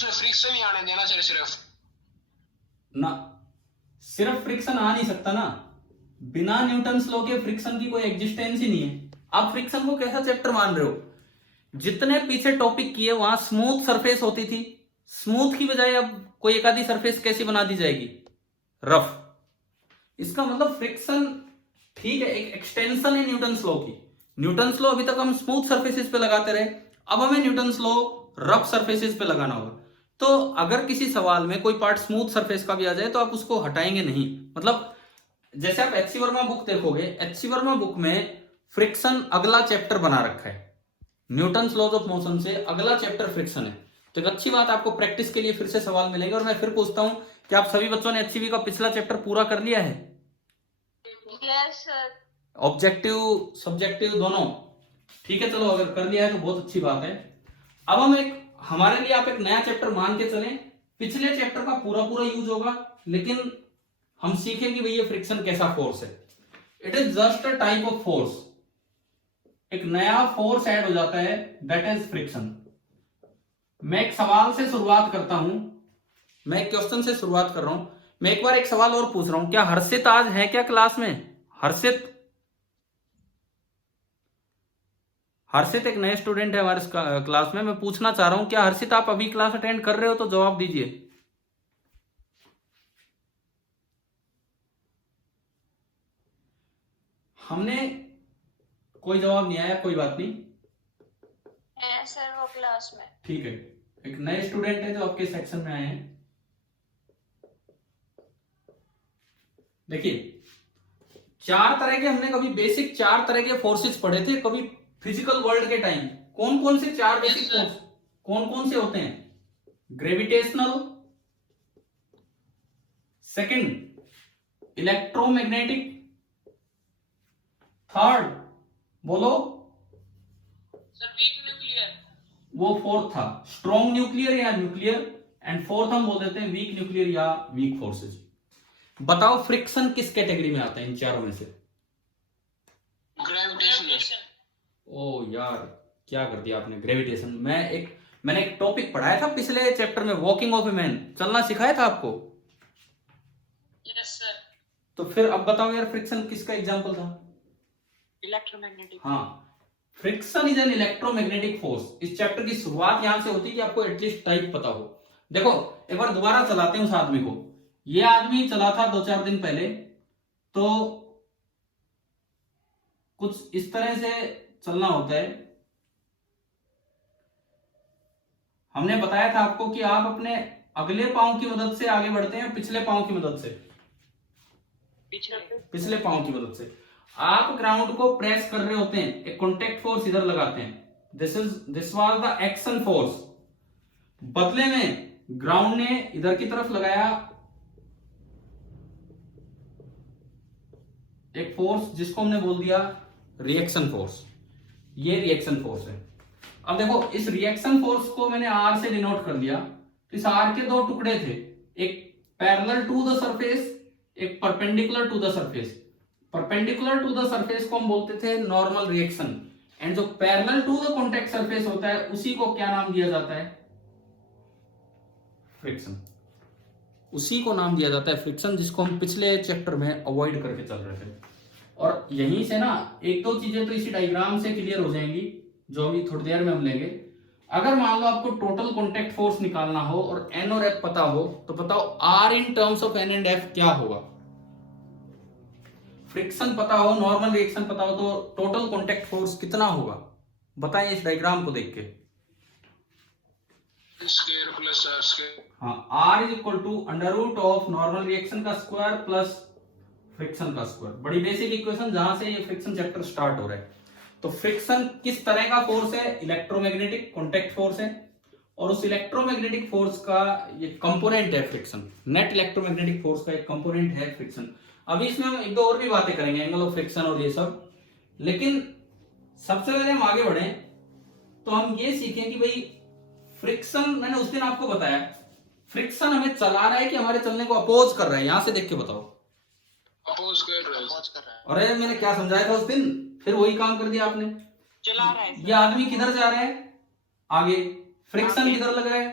उसमें फ्रिक्शन ही आने देना चाहिए सिर्फ ना, सिर्फ फ्रिक्शन आ नहीं सकता ना, बिना न्यूटन्स लॉ के फ्रिक्शन की कोई एग्जिस्टेंस ही नहीं है। आप फ्रिक्शन को कैसा चैप्टर मान रहे हो? जितने पीछे टॉपिक किए वहां स्मूथ सरफेस होती थी, स्मूथ की बजाय अब कोई एक आधी सरफेस कैसी बना दी जाएगी? रफ। इसका मतलब फ्रिक्शन ठीक है, एक एक्सटेंशन है न्यूटन्स लॉ की। न्यूटन्स लॉ अभी तक हम स्मूथ सरफेसेस पे लगाते रहे, अब हमें न्यूटन्स लॉ रफ सरफेसेस पे लगाना होगा। तो अगर किसी सवाल में कोई पार्ट स्मूथ सरफेस का भी आ जाए तो आप उसको हटाएंगे नहीं। मतलब जैसे आप एच सी वर्मा बुक देखोगे, एच सी वर्मा बुक में फ्रिक्शन अगला चैप्टर बना रखा है, न्यूटन्स लॉज ऑफ मोशन से अगला चैप्टर फ्रिक्शन है। तो एक अच्छी बात, आपको प्रैक्टिस के लिए फिर से सवाल मिलेंगे। और मैं फिर पूछता हूं कि आप सभी बच्चों ने एचसीवी का पिछला चैप्टर पूरा कर लिया है? Yes sir. ऑब्जेक्टिव सब्जेक्टिव दोनों? ठीक है, चलो अगर कर लिया है तो बहुत अच्छी बात है। अब हम हमारे लिए आप एक नया चैप्टर मान के चलें, पिछले चैप्टर का पूरा पूरा यूज होगा, लेकिन हम सीखेंगे भैया फ्रिक्शन कैसा फोर्स है। It is just a type of force, एक नया फोर्स ऐड हो जाता है, दैट इज फ्रिक्शन। मैं एक सवाल से शुरुआत करता हूं, मैं एक क्वेश्चन से शुरुआत कर रहा हूं। मैं एक बार एक सवाल और पूछ रहा हूं, क्या हर्षित आज है क्या क्लास में? हर्षित, हर्षित एक नए स्टूडेंट है हमारे क्लास में। मैं पूछना चाह रहा हूं, क्या हर्षित आप अभी क्लास अटेंड कर रहे हो? तो जवाब दीजिए। हमने कोई जवाब नहीं आया, कोई बात नहीं, है सर वो क्लास में। ठीक है। एक नए स्टूडेंट है जो आपके सेक्शन में आए हैं। देखिए, चार तरह के हमने कभी बेसिक चार तरह के फोर्सेस पढ़े थे कभी फिजिकल वर्ल्ड के टाइम। कौन कौन से चार बेसिक फोर्स कौन कौन से होते हैं? ग्रेविटेशनल, सेकंड इलेक्ट्रोमैग्नेटिक, थर्ड बोलो सर वीक न्यूक्लियर। वो फोर्थ था, स्ट्रॉन्ग न्यूक्लियर या न्यूक्लियर, एंड फोर्थ हम बोल देते हैं वीक न्यूक्लियर या वीक फोर्सेज। बताओ फ्रिक्शन किस कैटेगरी में आता है इन चारों में से? ग्रेविटेशन। ओ यार, क्या कर दिया आपने, ग्रेविटेशन। मैंने एक टॉपिक पढ़ाया था पिछले चैप्टर में, वॉकिंग ऑफ ए मैन, चलना सिखाया था आपको। Yes sir. तो फिर अब बताओ यार, फ्रिक्शन किसका एग्जांपल था? इलेक्ट्रोमैग्नेटिक। हाँ, friction is an electromagnetic force. इस चैप्टर की शुरुआत यहां से होती है कि आपको एटलीस्ट टाइप पता हो। देखो एक बार दोबारा चलाते हैं उस आदमी को। ये आदमी चला था 2-4 दिन पहले, तो कुछ इस तरह से चलना होता है। हमने बताया था आपको कि आप अपने अगले पांव की मदद से आगे बढ़ते हैं, पिछले पांव की मदद से, पिछले पांव की मदद से आप ग्राउंड को प्रेस कर रहे होते हैं, एक कॉन्टेक्ट फोर्स इधर लगाते हैं। This was the action force. बदले में ग्राउंड ने इधर की तरफ लगाया एक फोर्स जिसको हमने बोल दिया रिएक्शन फोर्स। ये रिएक्शन फोर्स है। अब देखो, इस रिएक्शन फोर्स को मैंने आर से डिनोट कर दिया। तो इस आर के दो टुकड़े थे, एक पैरेलल टू द सरफेस, एक perpendicular to the surface. Perpendicular to the surface को हम बोलते थे नॉर्मल रिएक्शन, एंड जो parallel to the contact surface होता है उसी को क्या नाम दिया जाता है? फ्रिक्शन। उसी को नाम दिया जाता है फ्रिक्शन, जिसको हम पिछले चैप्टर में अवॉइड करके चल रहे थे। और यहीं से ना एक दो चीजें तो इसी डायग्राम से क्लियर हो जाएंगी, जो अभी थोड़ी देर में हम लेंगे। अगर मान लो आपको टोटल कॉन्टेक्ट फोर्स निकालना हो और एन और एफ पता हो, तो बताओ R in terms of N and F क्या होगा? फ्रिक्शन पता हो, नॉर्मल रिएक्शन पता हो, तो टोटल कॉन्टेक्ट फोर्स कितना होगा? बताइए इस डायग्राम को देख के। Square plus R square. हाँ, R is equal to under root of normal reaction का स्क्वायर प्लस फ्रिक्शन का स्क्वायर। बड़ी बेसिक इक्वेशन जहां से ये फ्रिक्शन चैप्टर स्टार्ट हो रहा है। तो फ्रिक्शन किस तरह का फोर्स है? इलेक्ट्रोमैग्नेटिक कॉन्टेक्ट फोर्स है, और उस इलेक्ट्रोमैग्नेटिक फोर्स का ये कंपोनेंट है फ्रिक्शन। नेट इलेक्ट्रोमैग्नेटिक फोर्स का एक कंपोनेंट है फ्रिक्शन। अभी इसमें हम एक दो और भी बातें करेंगे, एंगल ऑफ फ्रिक्शन और ये सब। लेकिन सबसे पहले हम आगे बढ़े तो हम ये सीखें कि भाई फ्रिक्शन, मैंने उस दिन आपको बताया, फ्रिक्शन हमें चला रहा है कि हमारे चलने को अपोज कर रहा है? यहां से देख के बताओ। अपोज कर रहा है। अरे मैंने क्या समझाया था उस दिन, फिर वही काम कर दिया आपने। चला रहा है। ये आदमी किधर जा रहा है? आगे। फ्रिक्शन किधर लगा है?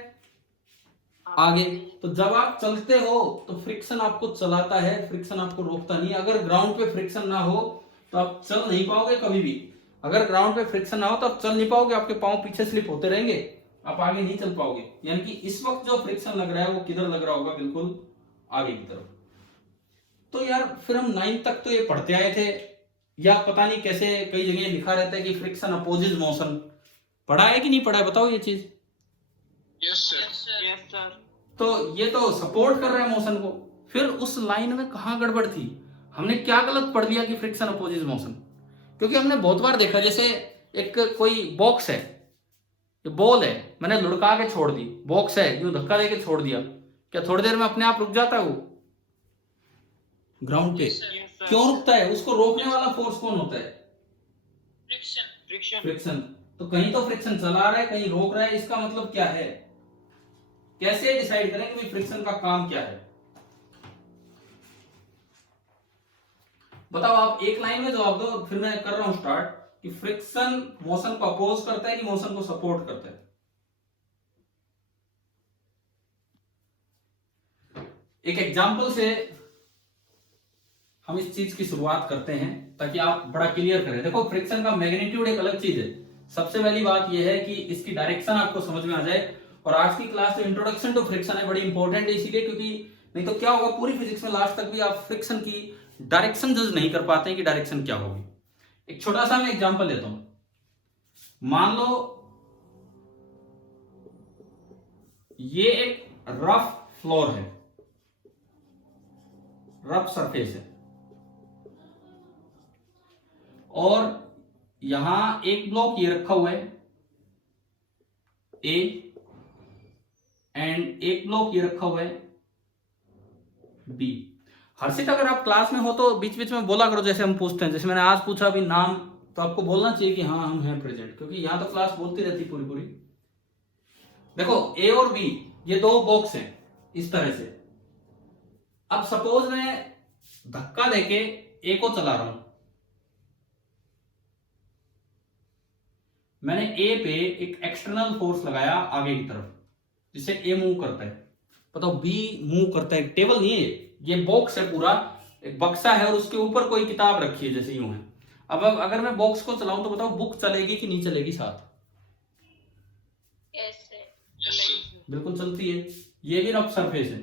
आगे। तो जब आप चलते हो तो फ्रिक्शन आपको चलाता है, फ्रिक्शन आपको रोकता नहीं। अगर ग्राउंड पे फ्रिक्शन ना हो तो आप चल नहीं पाओगे कभी भी। अगर ग्राउंड पे फ्रिक्शन ना हो तो आप चल नहीं पाओगे, आपके पांव पीछे स्लिप होते रहेंगे, आप आगे नहीं चल पाओगे। यानी कि इस वक्त जो फ्रिक्शन लग रहा है वो किधर लग रहा होगा, बिल्कुल आगे की तरफ। तो यार फिर हम 9 तक तो ये पढ़ते आए थे, या पता नहीं कैसे कई जगह लिखा रहता है कि फ्रिक्शन अपोजिज मोशन। पढ़ा है कि नहीं पढ़ा है, बताओ ये चीज। Yes sir. Yes sir. तो ये तो सपोर्ट कर रहा है मोशन को। फिर उस लाइन में कहां गड़बड़ थी, हमने क्या गलत पढ़ लिया कि फ्रिक्शन अपोजिज मोशन। क्योंकि हमने बहुत बार देखा, जैसे एक कोई बॉक्स है, ये बॉल है, मैंने लुढ़का के छोड़ दी, बॉक्स है यूं धक्का देके छोड़ दिया, क्या थोड़ी देर में अपने आप रुक जाता है वो ग्राउंड पे? क्यों रुकता है? उसको रोकने वाला फोर्स कौन होता है? फ्रिक्शन। तो कहीं तो फ्रिक्शन चला रहा है, कहीं रोक रहा है। इसका मतलब क्या है? कैसे डिसाइड करें कि फ्रिक्शन का काम क्या है? बताओ आप एक लाइन में जवाब दो, फिर मैं कर रहा हूं स्टार्ट, कि फ्रिक्शन मोशन को अपोज करता है कि मोशन को सपोर्ट करता है? एक एग्जांपल से हम इस चीज की शुरुआत करते हैं ताकि आप बड़ा क्लियर करें। देखो फ्रिक्शन का मैग्नीट्यूड एक अलग चीज है। सबसे पहली बात यह है कि इसकी डायरेक्शन आपको समझ में आ जाए। और आज की क्लास जो इंट्रोडक्शन टू फ्रिक्शन है बड़ी इंपॉर्टेंट है, इसीलिए क्योंकि नहीं तो क्या होगा, पूरी फिजिक्स में लास्ट तक भी आप फ्रिक्शन की डायरेक्शन जज नहीं कर पाते हैं कि डायरेक्शन क्या होगी। एक छोटा सा मैं एग्जांपल लेता हूं। मान लो ये एक रफ फ्लोर है, रफ सरफेस है, और यहां एक ब्लॉक ये रखा हुआ है ए, एंड एक ब्लॉक ये रखा हुआ है बी। हर्षित अगर आप क्लास में हो तो बीच बीच में बोला करो, जैसे हम पूछते हैं, जैसे मैंने आज पूछा अभी नाम, तो आपको बोलना चाहिए कि हाँ हम हैं प्रेजेंट, क्योंकि यहां तो क्लास बोलती रहती पूरी पूरी। देखो ए और बी ये दो बॉक्स हैं इस तरह से। अब सपोज मैं धक्का देके ए को चला रहा हूं, मैंने ए पे एक एक्सटर्नल फोर्स लगाया आगे की तरफ, जिससे ए मूव करता है। बताओ बी मूव करता है, टेबल नहीं है ये बॉक्स है, पूरा एक बक्सा है, और उसके ऊपर कोई किताब रखी है जैसे यूं है। अब अगर मैं बॉक्स को चलाऊं तो बताओ बुक चलेगी कि नहीं चलेगी साथ? बिल्कुल चलती है। ये भी रफ सरफेस है,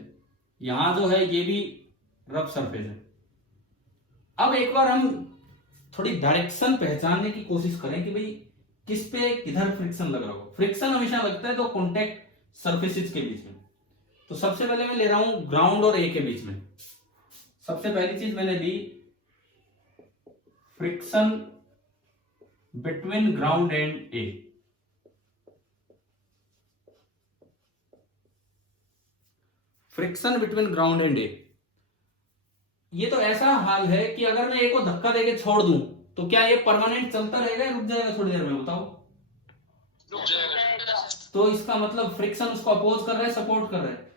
यहां जो है ये भी रफ सरफेस है। अब एक बार हम थोड़ी डायरेक्शन पहचानने की कोशिश करें कि भाई किस पे किधर फ्रिक्शन लग रहा हो। फ्रिक्शन हमेशा लगता है तो कॉन्टेक्ट सरफेसेस के बीच में। तो सबसे पहले मैं ले रहा हूं ग्राउंड और ए के बीच में। सबसे पहली चीज मैंने ली friction between ground and A. Friction between ground and A, ये तो ऐसा हाल है कि अगर मैं ए को धक्का देके छोड़ दूं तो क्या ये परमानेंट चलता रहेगा या रुक जाएगा थोड़ी देर में? बताओ। रुक जाएगा। तो इसका मतलब फ्रिक्शन उसको अपोज कर रहा है, सपोर्ट कर रहा है?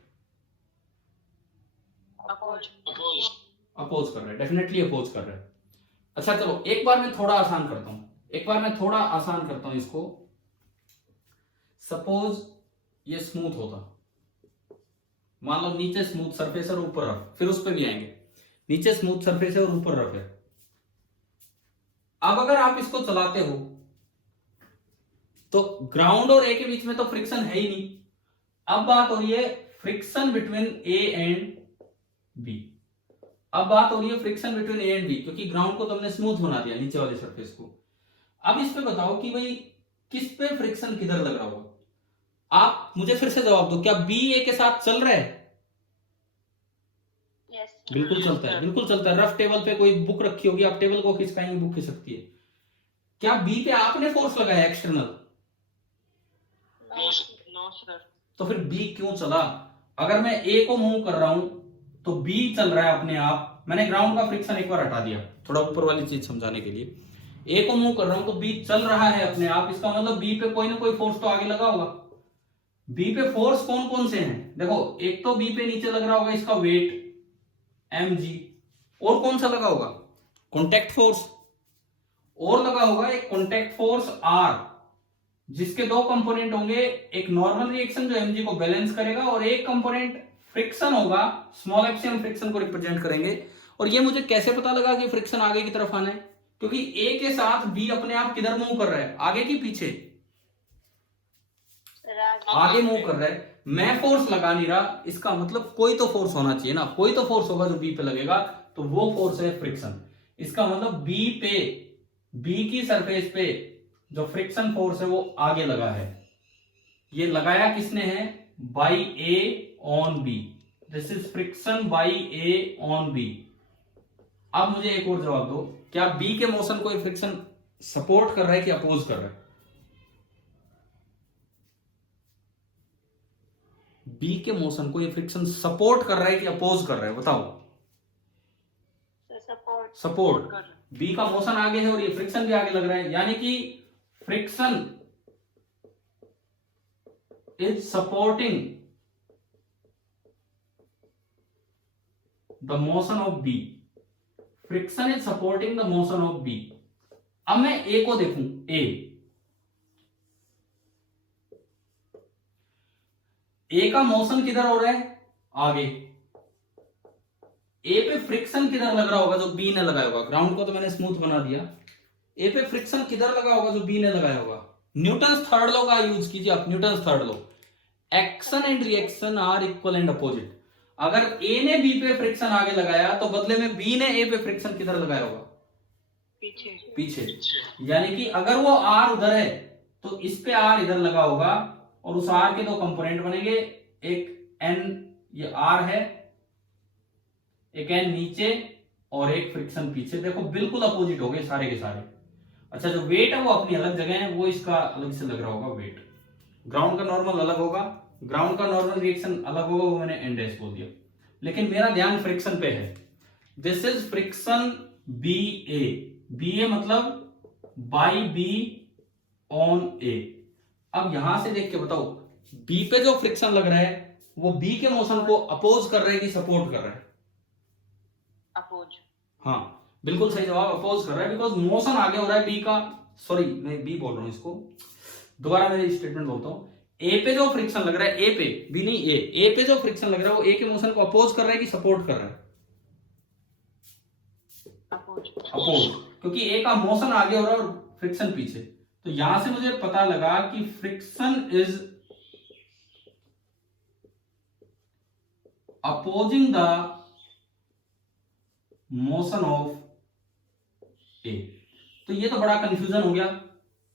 अपोज कर रहा है, डेफिनेटली अपोज कर रहा है। अच्छा चलो एक बार मैं थोड़ा आसान करता हूं, इसको। सपोज ये स्मूथ होता, मान लो नीचे स्मूथ सरफेस और ऊपर रफ, फिर उस पर भी आएंगे। नीचे स्मूथ सरफेस है और ऊपर रफ है। अब अगर आप इसको चलाते हो तो ग्राउंड और ए के बीच में तो फ्रिक्शन है ही नहीं। अब बात हो रही है friction between A and B. अब बात हो रही है friction between A and B, क्योंकि ग्राउंड को तो हमने स्मूथ बना दिया, नीचे वाले सरफेस को। अब इस पे बताओ कि भाई किस पे फ्रिक्शन किधर लग रहा होगा? आप मुझे फिर से जवाब दो, क्या बी ए के साथ चल रहा है? बिल्कुल चलता है, बिल्कुल चलता है। रफ टेबल पे कोई बुक रखी होगी, आप टेबल को खिसकाएंगे, बुक खिसक सकती है। क्या बी पे आपने फोर्स लगाया एक्सटर्नल? No sir. तो फिर बी क्यों चला? अगर मैं ए को मूव कर रहा हूं तो बी चल रहा है अपने आप। मैंने ग्राउंड का फ्रिक्शन एक बार हटा दिया थोड़ा ऊपर वाली चीज समझाने के लिए। ए को मूव कर रहा हूं तो बी चल रहा है अपने आप। इसका मतलब बी पे कोई ना कोई फोर्स तो आगे लगा होगा। बी पे फोर्स कौन कौन से हैं? देखो एक तो बी पे नीचे लग रहा होगा इसका वेट mg, और कौन सा लगा होगा? कॉन्टैक्ट फोर्स, और लगा होगा एक कॉन्टैक्ट फोर्स r, जिसके दो कंपोनेंट होंगे, एक नॉर्मल रिएक्शन जो mg को बैलेंस करेगा और एक कंपोनेंट फ्रिक्शन होगा, स्मॉल f से हम फ्रिक्शन को रिप्रेजेंट करेंगे। और ये मुझे कैसे पता लगा कि फ्रिक्शन आगे की तरफ आना है? क्योंकि a के साथ b अपने आप किधर मूव कर रहा है, आगे की पीछे? आगे मूव कर रहा है। मैं फोर्स लगा नहीं रहा, इसका मतलब कोई तो फोर्स होना चाहिए ना, कोई तो फोर्स होगा जो बी पे लगेगा, तो वो फोर्स है फ्रिक्शन। इसका मतलब बी की सरफेस पे जो फ्रिक्शन फोर्स है वो आगे लगा है। ये लगाया किसने है? By A on B. This is friction by A on B. अब मुझे एक और जवाब दो, क्या बी के मोशन को फ्रिक्शन सपोर्ट कर रहा है कि अपोज कर रहा है? बी के मोशन को ये फ्रिक्शन सपोर्ट कर रहा है कि अपोज कर रहा है? बताओ। सपोर्ट। बी का मोशन आगे है और ये फ्रिक्शन भी आगे लग रहा है, यानी कि friction is supporting the motion of B. Friction is supporting the motion of B. अब मैं ए को देखूं, ए का मोशन किधर हो रहा है? आगे। ए पे फ्रिक्शन किधर लग रहा होगा जो बी ने लगाया होगा? ग्राउंड को तो मैंने स्मूथ बना दिया। ए पे फ्रिक्शन किधर लगा होगा जो बी ने लगाया होगा? न्यूटन्स थर्ड लॉ का यूज कीजिए आप, Newton's third law. Action and reaction are equal and opposite. अगर ए ने बी पे फ्रिक्शन आगे लगाया तो बदले में बी ने ए पे फ्रिक्शन किधर लगाया होगा? पीछे। यानी कि अगर वो आर उधर है तो इस पे आर इधर लगा होगा और उस आर के दो कंपोनेंट बनेंगे, एक एन, ये आर है, एक एन नीचे और एक फ्रिक्शन पीछे। देखो बिल्कुल अपोजिट हो गए सारे के सारे। अच्छा, जो वेट है वो अपनी अलग जगह है, वो इसका अलग से लग रहा होगा वेट। ग्राउंड का नॉर्मल अलग होगा, ग्राउंड का नॉर्मल रिएक्शन अलग होगा, वो मैंने एन डैश बोल दिया। लेकिन मेरा ध्यान फ्रिक्शन पे है। दिस इज फ्रिक्शन बी ए मतलब बाई बी ऑन ए। अब यहां से देख के बताओ, बी पे जो फ्रिक्शन लग रहा है वो बी के मोशन को अपोज कर रहा है कि सपोर्ट कर रहा है? अपोज। हाँ, बिल्कुल सही जवाब, अपोज कर रहा है। बिकॉज मोशन आगे हो रहा है बी का, सॉरी मैं बी बोल रहा हूं, इसको दोबारा मेरे स्टेटमेंट बोलता हूं। ए पे जो फ्रिक्शन लग रहा है, ए पे, बी नहीं ए पे जो फ्रिक्शन लग रहा है वो ए के मोशन को अपोज कर रहा है कि सपोर्ट कर रहा है? अपोज, क्योंकि ए का मोशन आगे हो रहा है और फ्रिक्शन पीछे। तो यहां से मुझे पता लगा कि friction is opposing the motion of A. तो ये तो बड़ा कंफ्यूजन हो गया।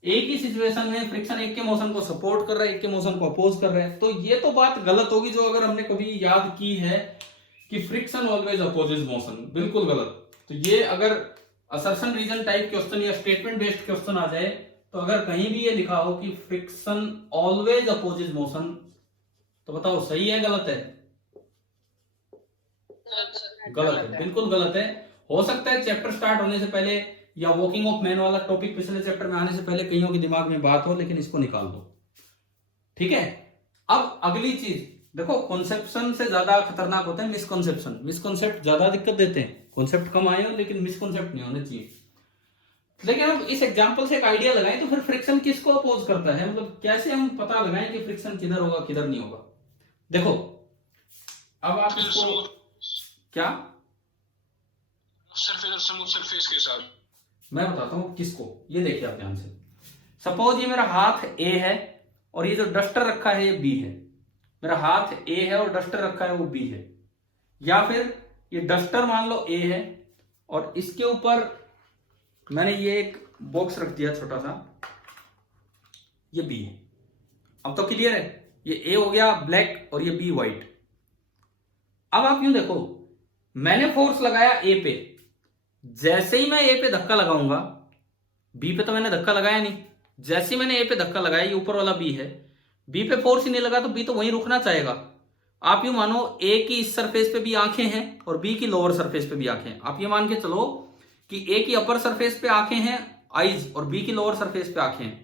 एक ही सिचुएशन में फ्रिक्शन एक के मोशन को सपोर्ट कर रहा है, एक के मोशन को अपोज कर रहा है। तो ये तो बात गलत होगी जो अगर हमने कभी याद की है कि फ्रिक्शन ऑलवेज अपोजेस मोशन, बिल्कुल गलत। तो ये अगर असर्शन रीजन टाइप क्वेश्चन या स्टेटमेंट बेस्ड क्वेश्चन आ जाए तो अगर कहीं भी ये लिखा हो कि फ्रिक्शन ऑलवेज अपोजेस मोशन, तो बताओ सही है गलत है? गलत है, बिल्कुल गलत है। हो सकता है चैप्टर स्टार्ट होने से पहले या वॉकिंग ऑफ मैन वाला टॉपिक पिछले चैप्टर में आने से पहले कईयों के दिमाग में बात हो, लेकिन इसको निकाल दो, ठीक है। अब अगली चीज देखो, कॉन्सेप्शन से ज्यादा खतरनाक होता है मिसकॉन्सेप्शन। मिसकॉन्सेप्ट ज्यादा दिक्कत देते हैं, कॉन्सेप्ट कम आए हो लेकिन मिसकॉन्सेप्ट नहीं होने चाहिए। लेकिन अब इस एग्जांपल से एक आइडिया लगाएं तो फिर फ्रिक्शन किसको अपोज करता है, मतलब कैसे हम पता लगाएं कि फ्रिक्शन किधर होगा किधर नहीं होगा। देखो अब आप इसको क्या सरफेस और स्मूथ सरफेस के साथ मैं बताता हूं किसको। ये देखिए आप ध्यान से, सपोज ये मेरा हाथ ए है और ये जो डस्टर रखा है ये बी है। मेरा हाथ ए है और डस्टर रखा है वो बी है। या फिर ये डस्टर मान लो ए है और इसके ऊपर मैंने ये एक बॉक्स रख दिया छोटा सा, ये बी है। अब तो क्लियर है, ये ए हो गया ब्लैक और ये बी व्हाइट। अब आप यूं देखो, मैंने फोर्स लगाया ए पे, जैसे ही मैं ए पे धक्का लगाऊंगा, बी पे तो मैंने धक्का लगाया नहीं, जैसे ही मैंने ए पे धक्का लगाया, ये ऊपर वाला बी है, बी पे फोर्स ही नहीं लगा तो बी तो वहीं रुकना चाहेगा। आप यूं मानो ए की इस सरफेस पे भी आंखें हैं और बी की लोअर सरफेस पे भी आंखें हैं। आप ये मान के चलो कि ए की अपर सरफेस पे आंखें हैं आईज और बी की लोअर सरफेस पे आंखें हैं।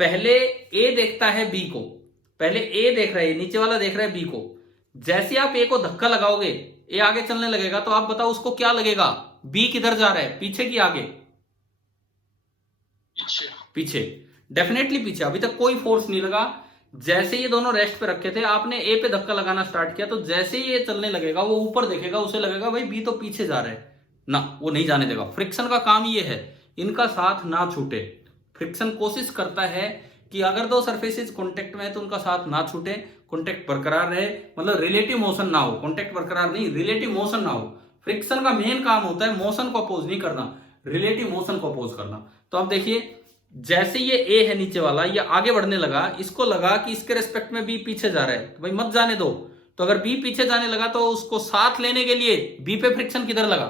पहले ए देखता है बी को, पहले ए देख रहा है, नीचे वाला देख रहा है बी को। जैसे आप ए को धक्का लगाओगे ए आगे चलने लगेगा, तो आप बताओ उसको क्या लगेगा, बी किधर जा रहा है, पीछे की आगे? पीछे। पीछे। डेफिनेटली पीछे, अभी तक कोई फोर्स नहीं लगा। जैसे ये दोनों रेस्ट पे रखे थे, आपने ए पे धक्का लगाना स्टार्ट किया, तो जैसे ही ये चलने लगेगा वो ऊपर देखेगा, उसे लगेगा भाई बी तो पीछे जा रहा है ना, वो नहीं जाने देगा। फ्रिक्शन का काम ये है, इनका साथ ना छूटे। फ्रिक्शन कोशिश करता है कि अगर दो सरफेसेस कांटेक्ट में है तो उनका साथ ना छूटे, कांटेक्ट बरकरार रहे, मतलब रिलेटिव मोशन ना हो, कांटेक्ट बरकरार नहीं, रिलेटिव मोशन ना हो। फ्रिक्शन का मेन काम होता है मोशन को अपोज नहीं करना, रिलेटिव मोशन को अपोज करना। तो अब देखिए, जैसे ये ए है नीचे वाला, ये आगे बढ़ने लगा, इसको लगा कि इसके रेस्पेक्ट में बी पीछे जा रहा है, तो भाई मत जाने दो। तो अगर बी पीछे जाने लगा तो उसको साथ लेने के लिए बी पे फ्रिक्शन किधर लगा?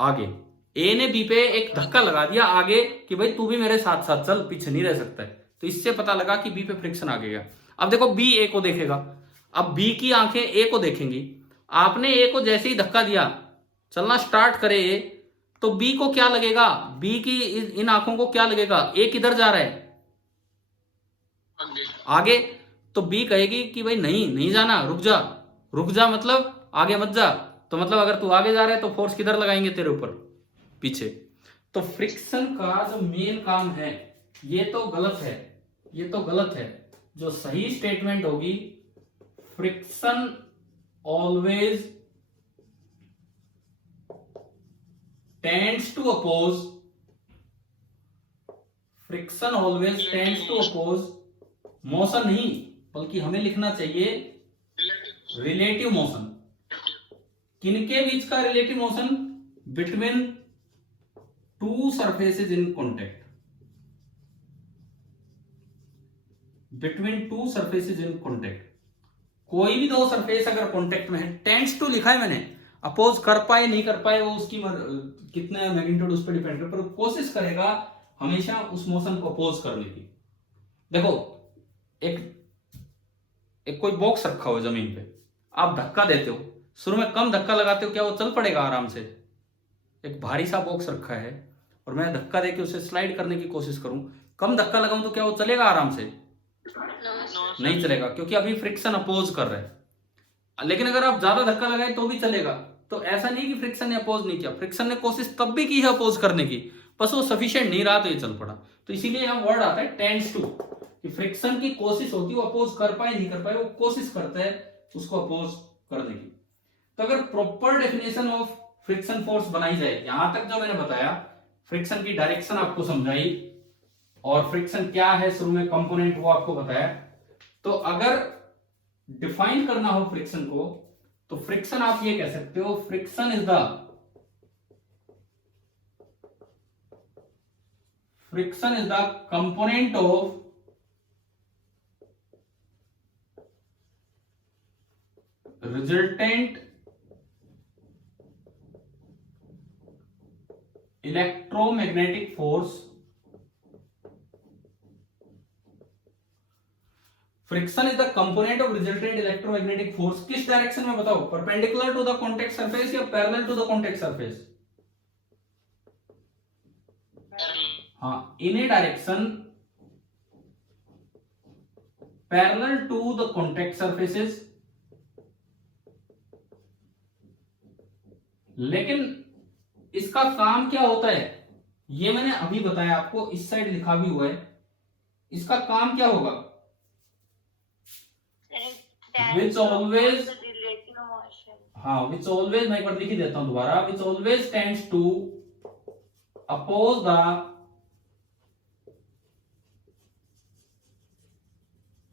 आगे। ए ने बी पे एक धक्का लगा दिया आगे कि भाई तू भी मेरे साथ साथ चल, पीछे नहीं रह सकता है। तो इससे पता लगा कि बी पे फ्रिक्शन आ गया। अब देखो बी ए को देखेगा, अब बी की आंखें ए को देखेंगी। आपने ए को जैसे ही धक्का दिया, चलना स्टार्ट करे ए, तो बी को क्या लगेगा? बी की इन आंखों को क्या लगेगा? ए किधर जा रहा है? आगे। तो बी कहेगी कि भाई नहीं नहीं जाना, रुक जा। रुक जा मतलब आगे मत जा। तो मतलब अगर तू आगे जा रहा है तो फोर्स किधर लगाएंगे तेरे ऊपर? पीछे। तो फ्रिक्शन का जो मेन काम है, ये तो गलत है, ये तो गलत है। जो सही स्टेटमेंट होगी, friction always tends to oppose, friction always tends to oppose motion, नहीं बल्कि हमें लिखना चाहिए रिलेटिव मोशन। किनके बीच का relative motion? Between two surfaces in contact, between two surfaces in contact. कोई भी दो सरफेस अगर कॉन्टेक्ट में है, टेंड्स टू लिखा है मैंने, अपोज कर पाए नहीं कर पाए वो उसकी कितने मैग्नीट्यूड उस पर डिपेंड करता है, पर कोशिश करेगा हमेशा उस मोशन को अपोज करने की। देखो एक कोई बॉक्स रखा हो जमीन पे, आप धक्का देते हो, शुरू में कम धक्का लगाते हो, क्या वो चल पड़ेगा आराम से? एक भारी सा बॉक्स रखा है और मैं धक्का देके उसे स्लाइड करने की कोशिश करूं, कम धक्का लगाऊं तो क्या वो चलेगा आराम से? नहीं चलेगा, क्योंकि अभी फ्रिक्शन अपोज कर रहा है। लेकिन अगर आप ज्यादा धक्का लगाए तो भी चलेगा। तो ऐसा नहीं कि फ्रिक्शन ने अपोज नहीं किया, फ्रिक्शन ने कोशिश तब भी की है अपोज करने की, बस वो सफिशिएंट नहीं रहा तो ये चल पड़ा। तो इसीलिए यहां वर्ड आता है टेंड्स टू, कि फ्रिक्शन की कोशिश होती है, वो अपोज कर पाए नहीं कर पाए, वो कोशिश करता है उसको अपोज करने की। तो अगर proper definition of friction force बनाई जाए, यहां तक जो मैंने बताया, फ्रिक्शन की डायरेक्शन आपको समझाई और फ्रिक्शन क्या है शुरू में कंपोनेंट वो आपको बताया। तो अगर डिफाइन करना हो फ्रिक्शन को, तो फ्रिक्शन आप ये कह सकते हो, friction is the component of resultant electromagnetic force. Friction is the component of resultant electromagnetic force. किस डायरेक्शन में बताओ? Perpendicular to the contact surface या parallel to the contact surface? हाँ, in a direction parallel to the contact surfaces. लेकिन इसका काम क्या होता है ये मैंने अभी बताया आपको, इस साइड लिखा भी हुआ है। इसका काम क्या होगा? Which always, हाँ, which always, मैं एक बार लिख ही देता हूं दोबारा, which always tends to oppose the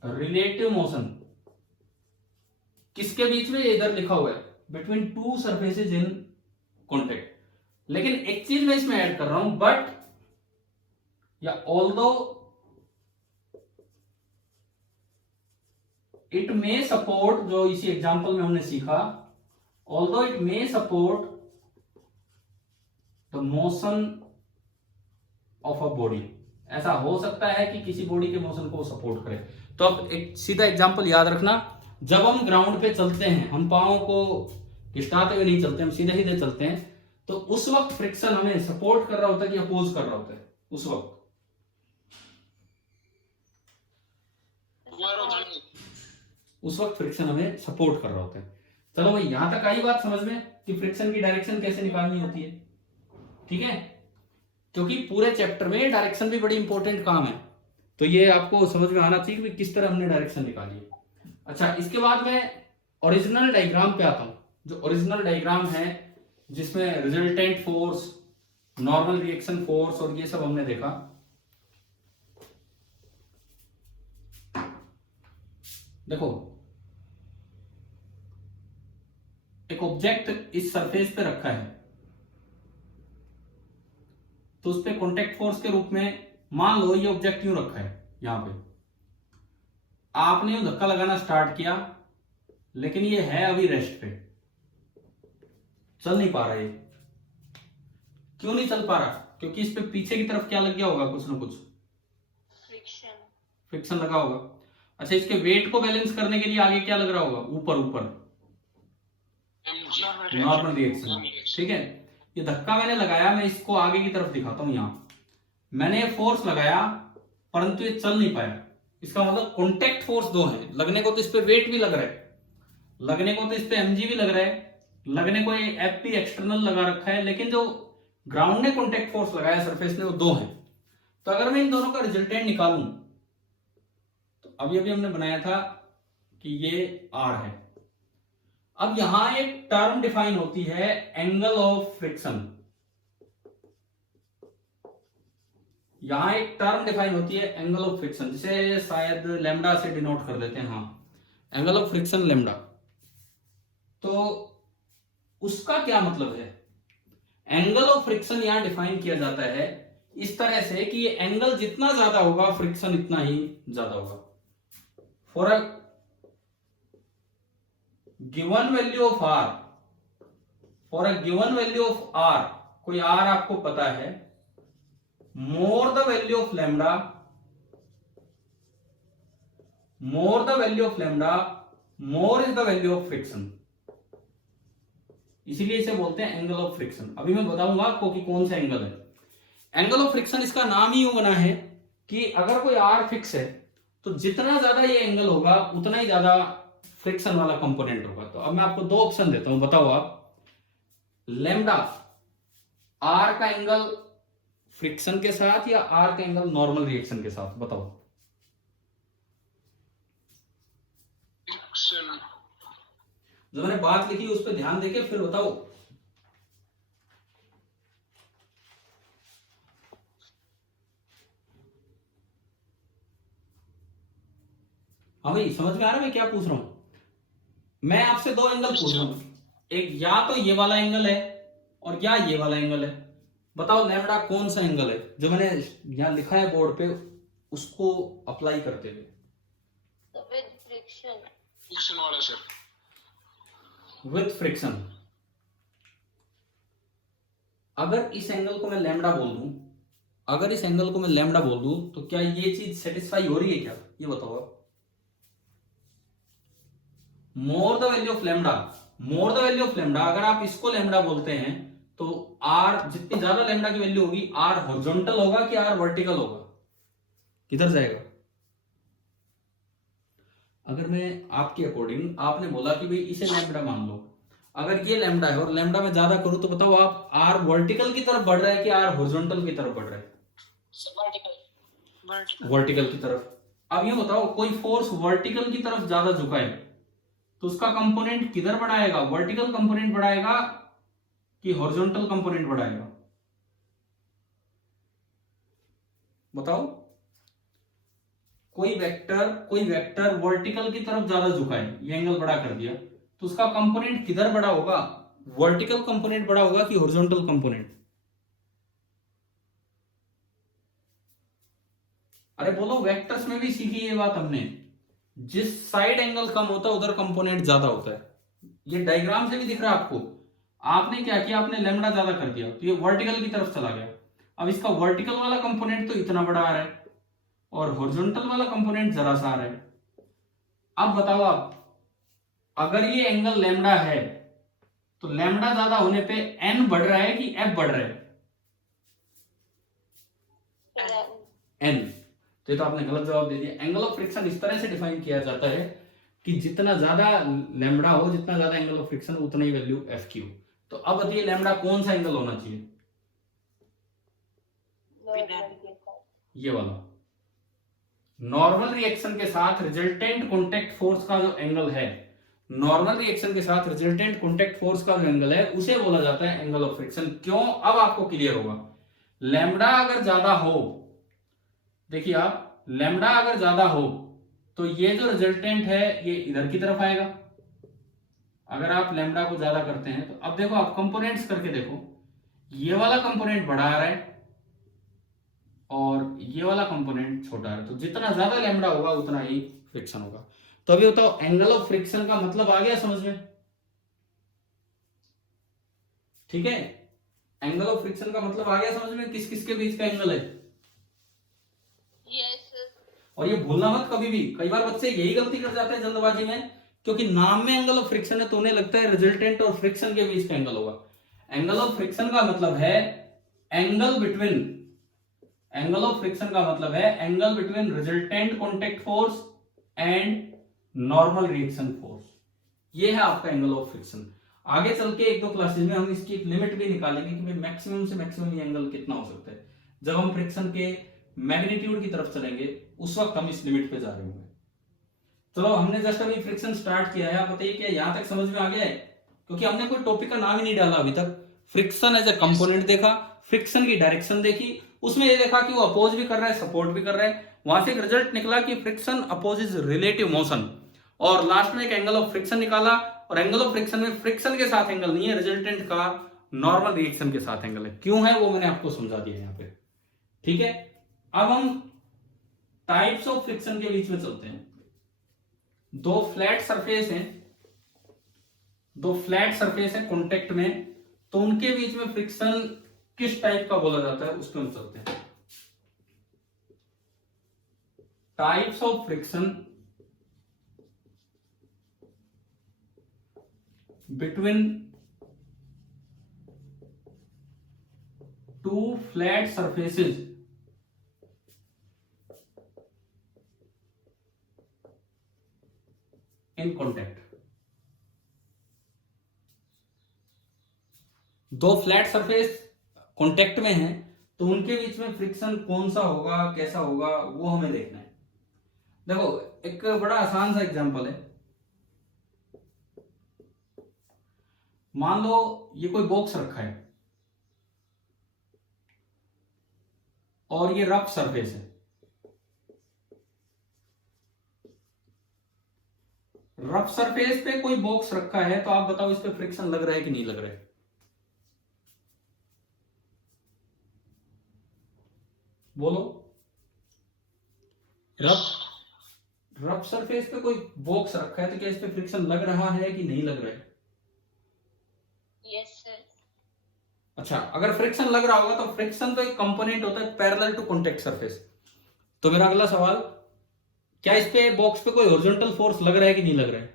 relative motion। किसके बीच में? इधर लिखा हुआ है, between two surfaces in contact। लेकिन एक चीज मैं इसमें ऐड कर रहा हूं, बट या although इट मे सपोर्ट, जो इसी एग्जांपल में हमने सीखा, although it may support the motion of a body. ऐसा हो सकता है कि किसी बॉडी के मोशन को सपोर्ट करे। तो अब एक सीधा एग्जांपल याद रखना, जब हम ग्राउंड पे चलते हैं, हम पांव को खिसकाते हुए नहीं चलते, हम सीधे सीधे चलते हैं, तो उस वक्त फ्रिक्शन हमें सपोर्ट कर रहा होता है कि अपोज कर रहा होता है? उस वक्त फ्रिक्शन हमें सपोर्ट कर रहा होता है। चलो भाई, यहां तक आई बात समझ में कि फ्रिक्शन की डायरेक्शन कैसे निकालनी होती है, ठीक है? क्योंकि पूरे चैप्टर में डायरेक्शन भी बड़ी इंपॉर्टेंट काम है, तो ये आपको समझ में आना चाहिए कि किस तरह हमने डायरेक्शन निकाली है। अच्छा, इसके बाद मैं ओरिजिनल डायग्राम पे आता हूं। जो ओरिजिनल डायग्राम है जिसमें resultant force, normal reaction force और ये सब हमने देखा। देखो, एक ऑब्जेक्ट इस सरफेस पे रखा है, तो उस पे कॉन्टेक्ट फोर्स के रूप में मान लो ये ऑब्जेक्ट यूं रखा है, यहां पे आपने यूं धक्का लगाना स्टार्ट किया, लेकिन ये है अभी रेस्ट पे, चल नहीं पा रहा है। क्यों नहीं चल पा रहा? क्योंकि इस पे पीछे की तरफ क्या लग गया होगा, कुछ ना कुछ फ्रिक्शन लगा होगा। अच्छा, इसके वेट को बैलेंस करने के लिए आगे क्या लग रहा होगा? ऊपर नॉर्मल रिएक्शन। ठीक है, ये धक्का मैंने लगाया, मैं इसको आगे की तरफ दिखाता हूं। यहां मैंने फोर्स लगाया परंतु ये चल नहीं पाया। इसका मतलब कॉन्टेक्ट फोर्स दो है। लगने को तो इस पे वेट भी लग रहा है, लगने को तो इस पे mg भी लग रहा है, लगने को ये fp एक्सटर्नल लगा रखा है, लेकिन जो ग्राउंड ने कॉन्टेक्ट फोर्स लगाया सरफेस ने वो दो है। तो अगर मैं इन दोनों का रिजल्टेंट निकालूं, तो अभी अभी हमने बनाया था कि ये r है। अब यहां एक टर्म डिफाइन होती है एंगल ऑफ फ्रिक्शन। यहां एक टर्म डिफाइन होती है एंगल ऑफ फ्रिक्शन, जिसे शायद लैम्डा से डिनोट कर देते हैं। हाँ, एंगल ऑफ फ्रिक्शन लैम्डा। तो उसका क्या मतलब है? एंगल ऑफ फ्रिक्शन यहां डिफाइन किया जाता है इस तरह से कि ये एंगल जितना ज्यादा होगा फ्रिक्शन इतना ही ज्यादा होगा। For a given value of r, for a given value of r, कोई r आपको पता है, more the value of lambda, more the value of lambda, more is the value of friction. इसीलिए इसे बोलते हैं एंगल ऑफ फ्रिक्शन। अभी मैं बताऊंगा आपको कि कौन सा एंगल है। एंगल ऑफ फ्रिक्शन इसका नाम ही यूं बना है कि अगर कोई r फिक्स है तो जितना ज्यादा ये एंगल होगा उतना ही ज्यादा फ्रिक्शन वाला कंपोनेंट होगा। तो अब मैं आपको दो ऑप्शन देता हूं, बताओ आप, लैम्डा r का एंगल फ्रिक्शन के साथ या r का एंगल नॉर्मल रिएक्शन के साथ, बताओ। जो मैंने बात लिखी उस पर ध्यान देके फिर बताओ। हाँ भाई, समझ में आ रहा है मैं क्या पूछ रहा हूं? मैं आपसे दो एंगल पूछ रहा हूं, एक या तो ये वाला एंगल है और या ये वाला एंगल है। बताओ लैम्डा कौन सा एंगल है? जो मैंने यहां लिखा है बोर्ड पे उसको अप्लाई करते हुए। फ्रिक्शन वाला सर, विथ फ्रिक्शन। अगर इस एंगल को मैं लैम्डा बोल दूं, अगर इस एंगल को मैं लैम्डा बोल दूं तो क्या ये चीज सेटिस्फाई हो रही है क्या? ये बताओ आप। More the value of lambda, more the value of lambda, अगर आप इसको लैम्डा बोलते हैं तो r, जितनी ज्यादा लैम्डा की वैल्यू होगी, r हॉरिजॉन्टल होगा कि r वर्टिकल होगा? किधर जाएगा? अगर मैं आपके अकॉर्डिंग, आपने बोला कि भाई इसे लैम्डा मान लो, अगर ये लैम्डा है और लैम्डा में ज्यादा करूं तो बताओ आप, r वर्टिकल की तरफ बढ़ रहा है कि r हॉरिजॉन्टल की तरफ बढ़ रहा है? वर्टिकल की तरफ। अब ये बताओ, कोई फोर्स वर्टिकल की तरफ ज्यादा झुका है तो उसका कंपोनेंट किधर बढ़ाएगा? वर्टिकल कंपोनेंट बढ़ाएगा कि हॉरिजॉन्टल कंपोनेंट बढ़ाएगा? बताओ। कोई वेक्टर वर्टिकल की तरफ ज्यादा झुका है, ये एंगल बड़ा कर दिया, तो उसका कंपोनेंट किधर बड़ा होगा? वर्टिकल कंपोनेंट बड़ा होगा कि हॉरिजॉन्टल कंपोनेंट? अरे बोलो, वेक्टर्स में भी सीखी ये बात हमने, जिस साइड एंगल कम होता है उधर कंपोनेंट ज्यादा होता है। ये डायग्राम से भी दिख रहा है आपको। आपने क्या किया, आपने लैम्डा ज्यादा कर दिया तो ये वर्टिकल की तरफ चला गया। अब इसका वर्टिकल वाला कंपोनेंट तो इतना बड़ा आ रहा है और हॉरिजॉन्टल वाला कंपोनेंट जरा सा आ रहा है। अब बताओ आप, अगर ये एंगल लैम्डा है तो लैम्डा ज्यादा होने पे एन बढ़ रहा है कि एफ बढ़ रहा है? एन। तो ये तो आपने गलत जवाब दे दिया। एंगल ऑफ फ्रिक्शन इस तरह से डिफाइन किया जाता है कि जितना ज्यादा लैम्डा हो, जितना ज्यादा एंगल ऑफ फ्रिक्शन, उतना ही वैल्यू एफ क्यू। तो अब बताइए लैम्डा कौन सा एंगल होना चाहिए? ये वाला नॉर्मल रिएक्शन के साथ रिजल्टेंट कॉन्टेक्ट फोर्स का जो एंगल है, नॉर्मल रिएक्शन के साथ रिजल्टेंट कॉन्टेक्ट फोर्स का जो एंगल है उसे बोला जाता है एंगल ऑफ फ्रिक्शन। क्यों, अब आपको क्लियर होगा। लैम्बडा अगर ज्यादा हो, देखिए आप, लैम्बडा अगर ज्यादा हो तो ये जो रिजल्टेंट है ये इधर की तरफ आएगा। अगर आप लैम्बडा को ज्यादा करते हैं तो अब देखो आप कंपोनेंट्स करके देखो, ये वाला कंपोनेंट बड़ा आ रहा है और ये वाला कंपोनेंट छोटा है, तो जितना ज्यादा लैम्बडा होगा उतना ही फ्रिक्शन होगा। तो अभी बताओ एंगल ऑफ फ्रिक्शन का मतलब आ गया समझ में? ठीक है, एंगल ऑफ फ्रिक्शन का मतलब आ गया समझ में, किस किस के बीच का एंगल है। यस और ये भूलना मत कभी भी, कई बार बच्चे यही गलती कर जाते हैं जल्दबाजी में, क्योंकि नाम में एंगल ऑफ फ्रिक्शन है तो उन्हें लगता है रिजल्टेंट और फ्रिक्शन के बीच का एंगल होगा। एंगल ऑफ फ्रिक्शन का मतलब है angle between, angle of friction का मतलब है angle between resultant contact force and normal reaction force. ये है आपका एंगल ऑफ फ्रिक्शन। आगे चल के एक दो क्लासेस में हम इसकी एक लिमिट भी निकालेंगे कि मैक्सिमम से मैक्सिमम ये एंगल कितना हो सकता है। जब हम फ्रिक्शन के मैग्नीट्यूड की तरफ चलेंगे उस वक्त हम इस लिमिट पे जा रहे होंगे। चलो, हमने जस्ट अभी फ्रिक्शन स्टार्ट किया है, आप बताइए क्या यहां तक समझ में आ गया है? क्योंकि हमने कोई टॉपिक का नाम ही नहीं डाला अभी तक। फ्रिक्शन एज ए कंपोनेंट देखा, फ्रिक्शन की डायरेक्शन देखी, उसमें ये देखा कि वो अपोज भी कर रहा है, सपोर्ट भी कर रहा है। वहां से एक रिजल्ट निकला कि फ्रिक्शन अपोजेस रिलेटिव मोशन, और लास्ट में एक एंगल ऑफ फ्रिक्शन निकाला। और एंगल ऑफ फ्रिक्शन में फ्रिक्शन के साथ एंगल नहीं है, रिजल्टेंट का नॉर्मल रिएक्शन के साथ एंगल है। क्यों है वो मैंने आपको समझा दिया यहाँ पे। ठीक है, अब हम टाइप्स ऑफ फ्रिक्शन के बीच में चलते हैं। दो फ्लैट सरफेस हैं, दो फ्लैट सरफेस है कॉन्टेक्ट में, तो उनके बीच में फ्रिक्शन किस टाइप का बोला जाता है उस पर हम चलते हैं। Types of friction between two flat surfaces in contact. दो फ्लैट सरफेस कॉन्टेक्ट में हैं तो उनके बीच में फ्रिक्शन कौन सा होगा, कैसा होगा, वो हमें देखना है। देखो एक बड़ा आसान सा एग्जांपल है, मान लो ये कोई बॉक्स रखा है और ये रफ सरफेस है। रफ सरफेस पे कोई बॉक्स रखा है तो आप बताओ इस पे फ्रिक्शन लग रहा है कि नहीं लग रहा है? बोलो। रफ सरफेस पे कोई बॉक्स रखा है तो क्या इस पे फ्रिक्शन लग रहा है कि नहीं लग रहा है? Yes sir. अच्छा, अगर फ्रिक्शन लग रहा होगा तो फ्रिक्शन तो एक कंपोनेंट होता है पैरेलल टू कॉन्टेक्ट सरफेस। तो मेरा अगला सवाल, क्या इस पे बॉक्स पे कोई हॉरिजॉन्टल फोर्स लग रहा है कि नहीं लग रहा है?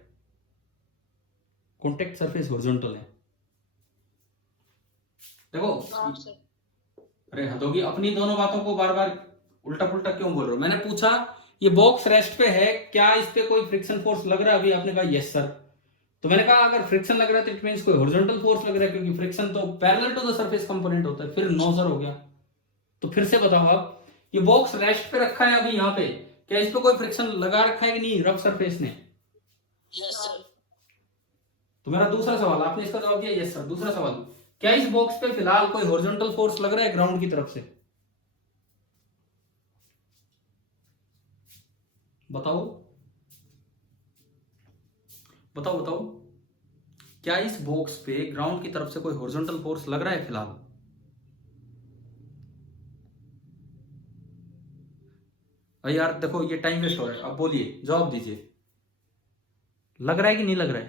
कॉन्टेक्ट सरफेस हॉरिजॉन्टल है। देखो, अरे हद होगी, अपनी दोनों बातों को बार बार उल्टा पुल्टा क्यों बोल रहे हो? मैंने पूछा ये बॉक्स रेस्ट पे है, क्या इस पे कोई फ्रिक्शन फोर्स लग रहा है? अभी आपने कहा यस सर। तो मैंने कहा अगर फ्रिक्शन लग रहा है तो इट मींस कोई हॉरिजॉन्टल फोर्स लग रहा है, क्योंकि फ्रिक्शन तो parallel to the surface component होता है। फिर नो सर हो गया। तो फिर से बताओ आप, ये बॉक्स रेस्ट पे रखा है अभी यहाँ पे, क्या इस पे कोई फ्रिक्शन लगा रखा है कि नहीं रफ सरफेस ने? Yes sir. तो मेरा दूसरा सवाल, आपने इसका जवाब दिया यस सर। दूसरा सवाल, क्या इस बॉक्स पे फिलहाल कोई हॉरिजॉन्टल फोर्स लग रहा है ग्राउंड की तरफ से? बताओ बताओ बताओ, क्या इस बॉक्स पे ग्राउंड की तरफ से कोई हॉरिजॉन्टल फोर्स लग रहा है फिलहाल? अरे यार देखो ये टाइम वेस्ट हो रहा है, अब बोलिए, जवाब दीजिए, लग रहा है कि नहीं लग रहा है?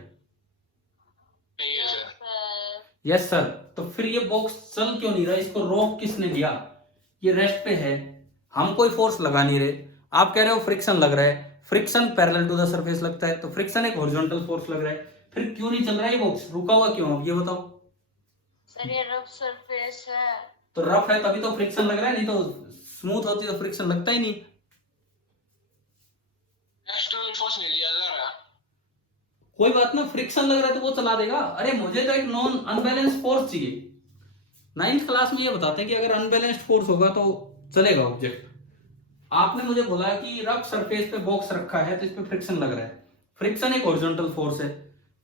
नहीं है सर। Yes sir. तो फिर ये बॉक्स चल क्यों नहीं रहा? इसको रोक किसने दिया? ये रेस्ट पे है, हम कोई फोर्स लगा नहीं रहे। आप कह रहे हो फ्रिक्शन लग रहा है, friction parallel to the surface लगता है, तो फ्रिक्शन एक हॉरिजॉन्टल फोर्स लग रहा है। फिर क्यों नहीं चल रहा है ये बॉक्स? रुका हुआ क्यों? ये बताओ। सर ये रफ सरफेस है। तो रफ है तभी तो फ्रिक्शन लग रहा है, नहीं तो स्मूथ होती तो फ्रिक्शन लगता ही नहीं। एक्सटर्नल फोर्स नहीं लिया जा रहा। कोई बात ना, फ्रिक्शन लग रहा है तो वो चला देगा। अरे मुझे तो एक नॉन अनबैलेंस्ड फोर्स चाहिए। 9th क्लास में ये बताते हैं कि अगर अनबैलेंस्ड फोर्स होगा तो चलेगा ऑब्जेक्ट। आपने मुझे बोला कि रफ सरफेस पे बॉक्स रखा है तो इस पे फ्रिक्शन लग रहा है। फ्रिक्शन एक हॉरिजॉन्टल फोर्स है,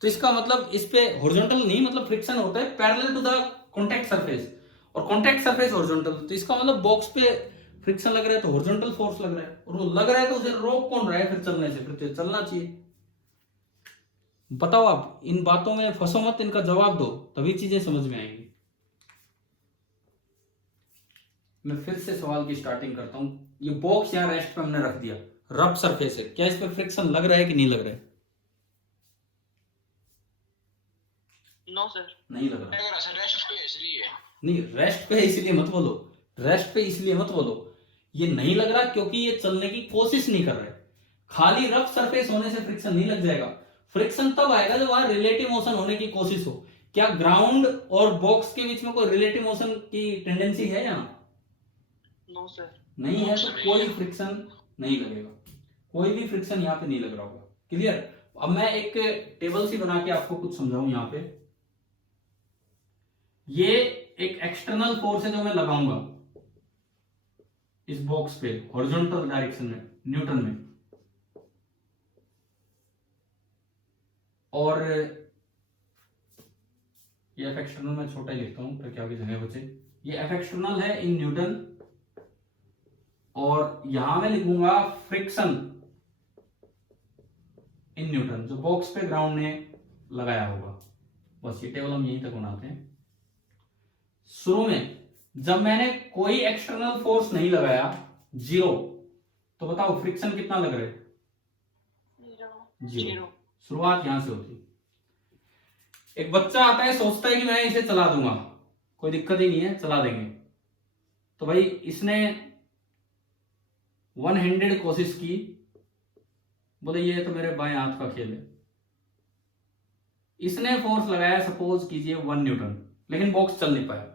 तो इसका मतलब इस पे हॉरिजॉन्टल नहीं, मतलब फ्रिक्शन होता है parallel to the contact surface, और कॉन्टैक्ट सरफेस हॉरिजॉन्टल, तो इसका मतलब बॉक्स पे फ्रिक्शन लग रहा है तो हॉरिजॉन्टल फोर्स लग रहा है, और वो लग रहा है तो उसे रोक कौन रहा है फिर चलने से? फिर तो चलना चाहिए। बताओ, आप इन बातों में फंसो मत, इनका जवाब दो, तभी चीजें समझ में आएंगी। मैं फिर से सवाल की स्टार्टिंग करता हूं। ये बॉक्स यहां रेस्ट पे हमने रख दिया, रफ सरफेस है, क्या इस पे फ्रिक्शन लग रहा है कि नहीं लग रहा है? नो सर, नहीं लग रहा। अगर सर रेस्ट पे इसलिए नहीं, रेस्ट पे इसलिए मत बोलो, रेस्ट पे इसलिए मत बोलो, ये नहीं लग रहा क्योंकि ये चलने की कोशिश नहीं कर रहा है। खाली रफ सरफेस होने से फ्रिक्शन नहीं लग जाएगा। फ्रिक्शन तब आएगा जब वहां रिलेटिव मोशन होने की कोशिश हो। क्या ग्राउंड और बॉक्स के बीच में कोई रिलेटिव मोशन की टेंडेंसी है यहाँ? नो सर, नहीं है, तो कोई फ्रिक्शन नहीं लगेगा, कोई भी फ्रिक्शन यहाँ पे नहीं लग रहा होगा। क्लियर? अब मैं एक टेबल सी बना के आपको कुछ समझाऊं। यहाँ पे ये एक एक्सटर्नल फोर्स है जो मैं लगाऊंगा इस बॉक्स पे हॉरिजॉन्टल डायरेक्शन में, न्यूटन में, और ये एफ एक्सटर्नल मैं छोटा ही लिखता हूं ताकि आगे जगह बचे। ये एफ एक्सटर्नल है इन न्यूटन, और यहां मैं लिखूंगा फ्रिक्शन इन न्यूटन, जो बॉक्स पे ग्राउंड ने लगाया होगा। बस ये टेबल हम यहीं तक बनाते हैं। शुरू में जब मैंने कोई एक्सटर्नल फोर्स नहीं लगाया, जीरो, तो बताओ फ्रिक्शन कितना लग रहा है? जीरो। शुरुआत यहां से होती। एक बच्चा आता है, सोचता है कि मैं इसे चला दूंगा, कोई दिक्कत ही नहीं है, चला देंगे। तो भाई इसने वन हैंडेड कोशिश की, बोले ये तो मेरे बाएं हाथ का खेल है। इसने फोर्स लगाया सपोज कीजिए 1 न्यूटन, लेकिन बॉक्स चल नहीं पाया।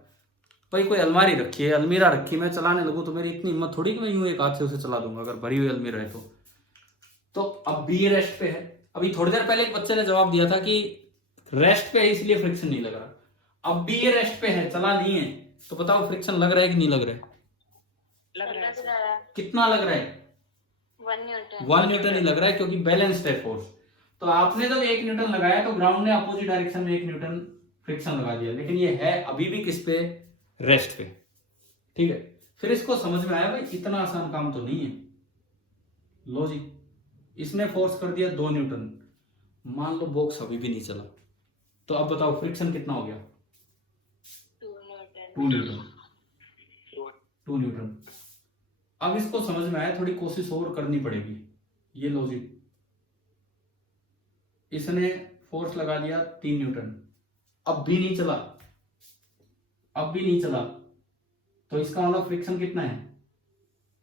भाई कोई अलमारी रखी है, अलमीरा रखी, मैं चलाने लगूं तो मेरी इतनी हिम्मत थोड़ी कि मैं यूं एक हाथ से उसे चला दूंगा अगर भरी हुई अलमीरा है तो अब भी ये रेस्ट पे है। अभी थोड़ी देर पहले एक बच्चे ने जवाब दिया था कि रेस्ट पे है इसलिए फ्रिक्शन नहीं लग रहा। अब भी ये रेस्ट पे है, चला नहीं है, तो बताओ फ्रिक्शन लग रहा है कि नहीं लग रहा है? लग रहा है। कितना लग रहा है? 1 न्यूटन। 1 न्यूटन ही लग रहा है क्योंकि बैलेंस्ड है फोर्स। तो आपने जब 1 न्यूटन लगाया तो ग्राउंड ने अपोजिट डायरेक्शन में 1 न्यूटन फ्रिक्शन लगा दिया, लेकिन ये है अभी भी किस पे? रेस्ट पे। ठीक है, फिर इसको समझ में आया भाई इतना आसान काम तो नहीं है। लो जी, इसने फोर्स कर दिया 2 न्यूटन, मान लो बॉक्स अभी भी नहीं चला, तो अब बताओ फ्रिक्शन कितना हो गया? 2 न्यूटन। 2 न्यूटन। अब इसको समझ में आया, थोड़ी कोशिश और करनी पड़ेगी। ये लो जी, इसने फोर्स लगा दिया 3 न्यूटन, अब भी नहीं चला, अब भी नहीं चला, तो इसका मतलब फ्रिक्शन कितना है?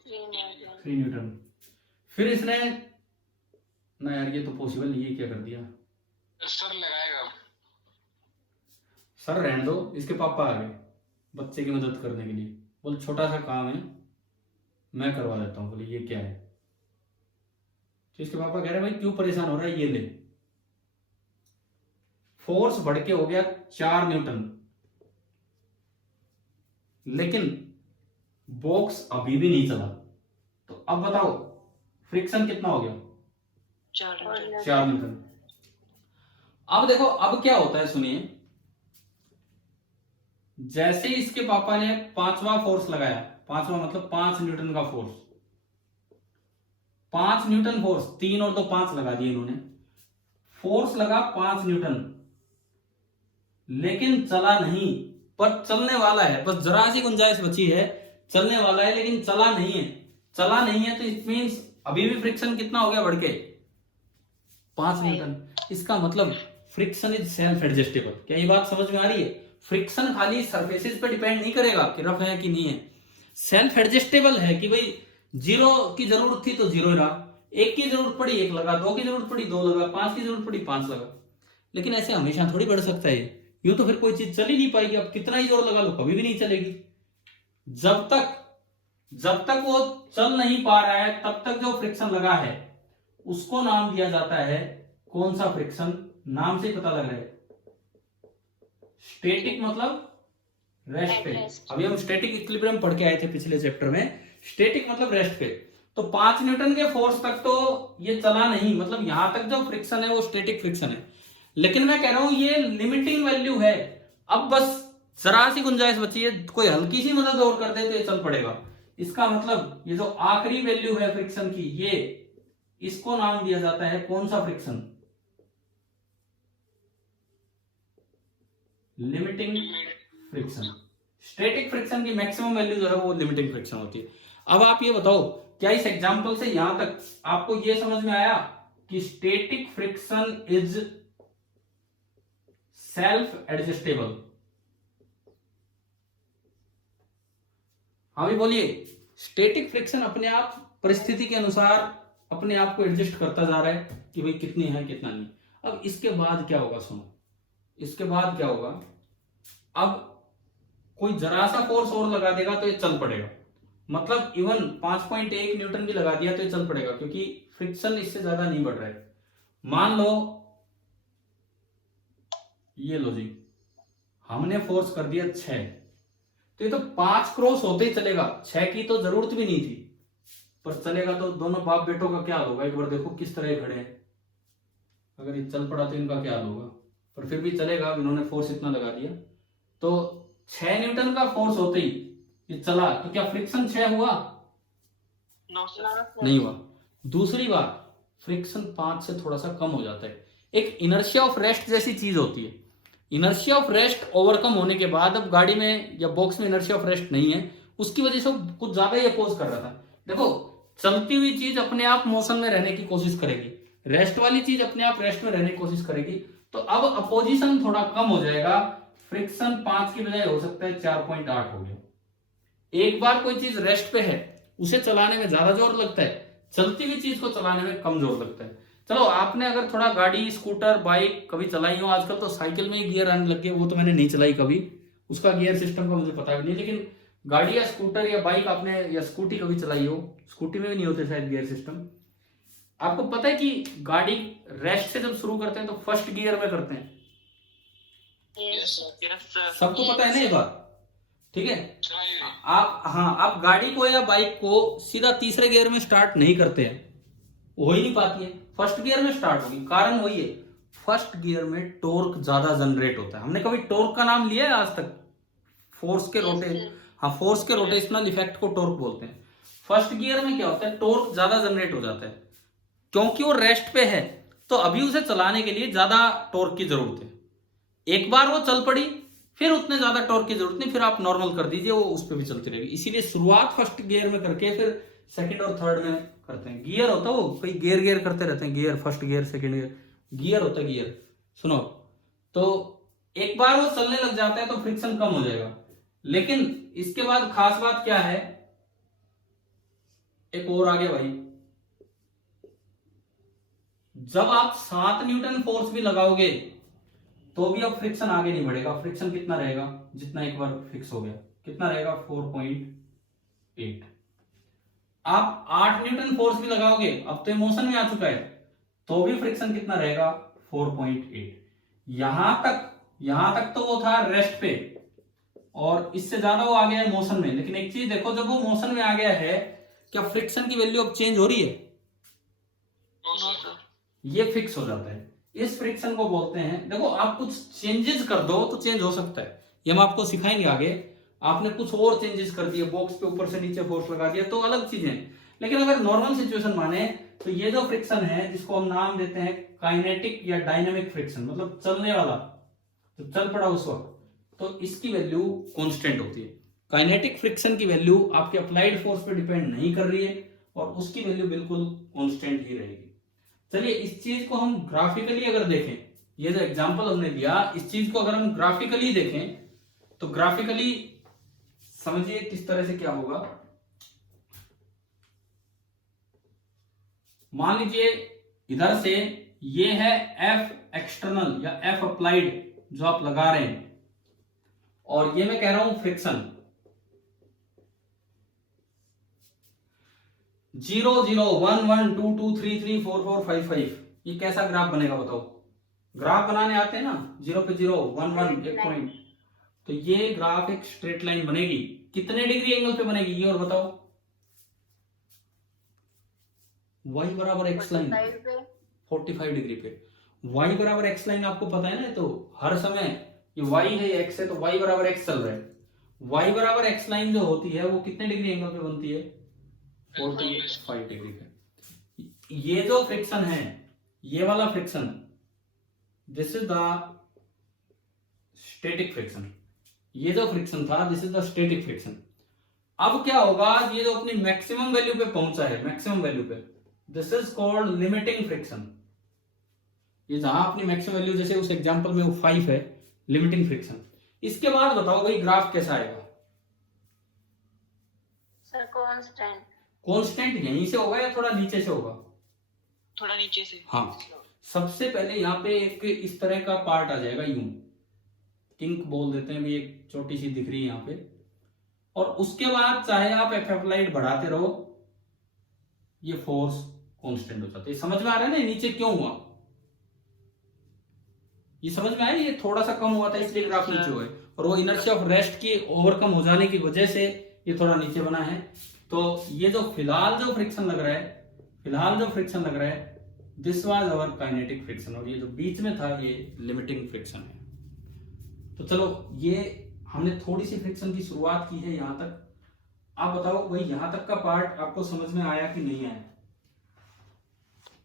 3 न्यूटन। फिर इसने, ना यार ये तो पॉसिबल नहीं है, क्या कर दिया? सर लगाएगा। सर रहने दो, इसके पापा आ गए बच्चे की मदद करने के लिए, बोले छोटा सा काम है मैं करवा देता हूँ। बोले ये क्या है? तो इसके पापा कह रहे भाई क्यों परेशान हो रहा है, ये ले। फोर्स बढ़ के हो गया 4 न्यूटन, लेकिन बॉक्स अभी भी नहीं चला, तो अब बताओ फ्रिक्शन कितना हो गया? 4 न्यूटन। अब देखो अब क्या होता है, सुनिए। जैसे ही इसके पापा ने 5वां फोर्स लगाया, 5वां मतलब 5 न्यूटन का फोर्स, 5 न्यूटन फोर्स, 3 और 2 5 लगा दिए इन्होंने। फोर्स लगा 5 न्यूटन, लेकिन चला नहीं, पर चलने वाला है, बस जरा सी गुंजाइश बची है, चलने वाला है लेकिन चला नहीं है। चला नहीं है तो इट मींस अभी भी फ्रिक्शन कितना हो गया बढ़ के? 5 न्यूटन। इसका मतलब फ्रिक्शन इज सेल्फ एडजस्टेबल। क्या ये बात समझ में आ रही है? फ्रिक्शन खाली सरफेसेस पे डिपेंड नहीं करेगा कि रफ है कि नहीं है, सेल्फ एडजस्टेबल है कि भाई 0 की जरूरत थी तो 0 रहा, 1 की जरूरत पड़ी 1 लगा, 2 की जरूरत पड़ी 2 लगा, 5 की जरूरत पड़ी 5 लगा। लेकिन ऐसे हमेशा थोड़ी बढ़ सकता है, यूं तो फिर कोई चीज चल ही नहीं पाएगी। अब कितना ही जोर लगा लो कभी भी नहीं चलेगी। जब तक वो चल नहीं पा रहा है तब तक जो फ्रिक्शन लगा है उसको नाम दिया जाता है, कौन सा फ्रिक्शन? नाम से पता लग रहा है, स्टैटिक मतलब रेस्ट पे। अभी हम स्टैटिक इक्विलिब्रियम पढ़ के आए थे पिछले चैप्टर में स्टैटिक मतलब रेस्ट पे। तो 5 न्यूटन के फोर्स तक तो ये चला नहीं, मतलब यहां तक जो फ्रिक्शन है वो स्टैटिक फ्रिक्शन है। लेकिन मैं कह रहा हूं ये लिमिटिंग वैल्यू है। अब बस जरा सी गुंजाइश बची है, कोई हल्की सी मदद और कर दे तो ये चल पड़ेगा। इसका मतलब ये जो आखिरी वैल्यू है फ्रिक्शन की, ये इसको नाम दिया जाता है कौन सा friction? Limiting friction. Static friction की मैक्सिमम वैल्यू जो है वो लिमिटिंग फ्रिक्शन होती है। अब आप ये बताओ, क्या इस एग्जांपल से यहां तक आपको ये समझ में आया कि static friction is self adjustable? हाँ भी बोलिए। स्टैटिक फ्रिक्शन अपने आप परिस्थिति के अनुसार अपने आप को एडजस्ट करता जा रहा है कि भाई कितनी है कितना नहीं। अब इसके बाद क्या होगा, सुनो, इसके बाद क्या होगा, अब कोई जरा सा फोर्स और लगा देगा तो ये चल पड़ेगा। मतलब इवन 5.1 न्यूटन भी लगा दिया तो ये चल पड़ेगा, क्योंकि फ्रिक्शन इससे ज्यादा नहीं बढ़ रहा है। मान लो ये लो जी, हमने फोर्स कर दिया 6, तो ये तो 5 क्रॉस होते ही चलेगा, 6 की तो जरूरत भी नहीं थी, पर चलेगा। तो दोनों बाप बेटों का क्या होगा, एक बार देखो किस तरह खड़े हैं। अगर ये चल पड़ा तो इनका क्या होगा, पर फिर भी चलेगा, इन्होंने फोर्स इतना लगा दिया। तो 6 न्यूटन का फोर्स होते ही ये चला, तो क्या फ्रिक्शन 6 हुआ? No sir. नहीं हुआ। दूसरी बात, फ्रिक्शन 5 से थोड़ा सा कम हो जाता है। एक इनर्शिया ऑफ रेस्ट जैसी चीज होती है। इनर्शिया ऑफ रेस्ट ओवरकम होने के बाद अब गाड़ी में या बॉक्स में इनर्शिया ऑफ रेस्ट नहीं है, उसकी वजह से कुछ ज्यादा ही अपोज कर रहा था। देखो, चलती हुई चीज अपने आप मोशन में रहने की कोशिश करेगी, रेस्ट वाली चीज अपने आप रेस्ट में रहने की कोशिश करेगी। तो अब अपोजिशन थोड़ा कम हो जाएगा, फ्रिक्शन 5 की बजाय हो सकता है 4.8 हो गया। एक बार कोई चीज रेस्ट पे है, उसे चलाने में ज्यादा जोर लगता है, चलती हुई चीज को चलाने में कम जोर लगता है। चलो, आपने अगर थोड़ा गाड़ी, स्कूटर, बाइक कभी चलाई हो, आजकल तो साइकिल में ही गियर आने लग गए, वो तो मैंने नहीं चलाई कभी, उसका गियर सिस्टम का मुझे पता भी नहीं। लेकिन गाड़ी या स्कूटर या बाइक आपने या स्कूटी कभी चलाई हो, स्कूटी में भी नहीं होते शायद गियर सिस्टम। आपको पता है कि गाड़ी रेस्ट से जब शुरू करते हैं तो फर्स्ट गियर में करते हैं। Yes sir. सबको पता है ना ये बात, ठीक है? चलाइए। आप गाड़ी को या बाइक को सीधा तीसरे गियर में स्टार्ट नहीं करते हैं, हो ही नहीं पाती है, फर्स्ट गियर में स्टार्ट होगी। कारण वही है, फर्स्ट गियर में टॉर्क ज्यादा जनरेट होता है। हमने कभी टॉर्क का नाम लिया है आज तक? फोर्स के फोर्स के रोटेशनल इफेक्ट को टॉर्क बोलते हैं। फर्स्ट गियर में क्या होता है, टॉर्क ज्यादा जनरेट हो जाता है, क्योंकि वो रेस्ट पे है, तो अभी उसे चलाने के लिए ज्यादा टॉर्क की जरूरत है। एक बार वो चल पड़ी, फिर उतने ज्यादा टॉर्क की जरूरत नहीं, फिर आप नॉर्मल कर दीजिए, वो उस पर भी चलती रहेगी। इसीलिए शुरुआत फर्स्ट गियर में करके फिर सेकंड और थर्ड में करते हैं। गियर होता है वो, कई गियर करते रहते हैं, gear first gear second gear होता है गियर। सुनो, तो एक बार वो चलने लग जाता है तो फ्रिक्शन कम हो जाएगा। लेकिन इसके बाद खास बात क्या है, एक और आगे भाई, जब आप 7 न्यूटन फोर्स भी लगाओगे तो भी अब फ्रिक्शन आगे नहीं बढ़ेगा। फ्रिक्शन कितना रहेगा, जितना एक बार फिक्स हो गया, कितना रहेगा, 4.8। आप 8 न्यूटन फोर्स भी लगाओगे, अब तो मोशन में आ चुका है, तो भी फ्रिक्शन कितना रहेगा, 4.8। यहां तक तो वो था रेस्ट पे, और इससे ज्यादा वो आ गया है मोशन में। लेकिन एक चीज देखो, जब वो मोशन में आ गया है, क्या फ्रिक्शन की वैल्यू अब चेंज हो रही है? No sir. ये फिक्स हो जाता है। इस फ्रिक्शन को बोलते हैं, देखो आप कुछ चेंजेस कर दो तो चेंज हो सकता है, ये हम आपको सिखाएंगे आगे। आपने कुछ और चेंजेस कर दिए, बॉक्स पे ऊपर से नीचे फोर्स लगा दिया, तो अलग चीजें। लेकिन अगर नॉर्मल सिचुएशन माने तो ये जो फ्रिक्शन है, जिसको हम नाम देते हैं काइनेटिक या डायनेमिक फ्रिक्शन, मतलब चलने वाला, तो चल पड़ा उस वक्त, तो इसकी वैल्यू कांस्टेंट होती है। काइनेटिक फ्रिक्शन की वैल्यू आपके अप्लाइड फोर्स पे डिपेंड नहीं कर रही है, और उसकी वैल्यू बिल्कुल कांस्टेंट ही रहेगी। चलिए, इस चीज को हम ग्राफिकली अगर देखें, ये जो एग्जांपल हमने लिया, इस चीज को अगर हम ग्राफिकली देखें, तो ग्राफिकली समझिए किस तरह से क्या होगा। मान लीजिए इधर से ये है एफ एक्सटर्नल या एफ अप्लाइड जो आप लगा रहे हैं, और ये मैं कह रहा हूं फ्रिक्शन 0 0 1 1 2 2 3 3 4 4 5 5। ये कैसा ग्राफ बनेगा बताओ? ग्राफ बनाने आते हैं ना, 0 पे 0 1 1 एक पॉइंट, तो ये ग्राफ एक स्ट्रेट लाइन बनेगी। कितने डिग्री एंगल पे बनेगी ये और बताओ? y बराबर x लाइन 45 पे 45 डिग्री पे, y बराबर x लाइन आपको पता है ना, तो हर समय ये y है ये x है, तो y बराबर x चल रहा है। y बराबर x लाइन जो होती है वो कितने डिग्री एंगल पे बनती है? 45 डिग्री पे। ये जो फ्रिक्शन है, ये वाला friction, this is the static friction. ये जो फ्रिक्शन था, this is the static friction. अब क्या होगा, ये जो अपनी मैक्सिमम वैल्यू पे पहुंचा है, मैक्सिमम वैल्यू पे, this is called limiting friction. ये जहां अपनी मैक्सिमम वैल्यू, जैसे उस एग्जांपल में वो 5 है, लिमिटिंग फ्रिक्शन। इसके बाद बताओ भाई ग्राफ कैसा आएगा? Sir constant. कांस्टेंट यहीं से होगा या थोड़ा नीचे से होगा? थोड़ा नीचे से। हाँ, सबसे पहले यहाँ पे एक इस तरह का पार्ट आ जाएगा, यूं किंक बोल देते हैं भी, एक छोटी सी दिख रही है यहाँ पे। और उसके बाद चाहे आप एफ अप्लाइड बढ़ाते रहो, ये फोर्स कांस्टेंट हो जाता है। समझ में आ रहा है ना नीचे क्यों हुआ? ये समझ में आया? ये थोड़ा सा कम हुआ था इसलिए ग्राफ नीचे हुआ है, और वो इनर्शिया ऑफ रेस्ट की ओवरकम हो जाने की वजह से ये थोड़ा नीचे बना है। तो ये जो फिलहाल जो फ्रिक्शन लग रहा है, this was our kinetic friction, और ये जो बीच में था ये लिमिटिंग फ्रिक्शन है। तो चलो, ये हमने थोड़ी सी फ्रिक्शन की शुरुआत की है यहां तक। आप बताओ भाई यहां तक का पार्ट आपको समझ में आया कि नहीं आया?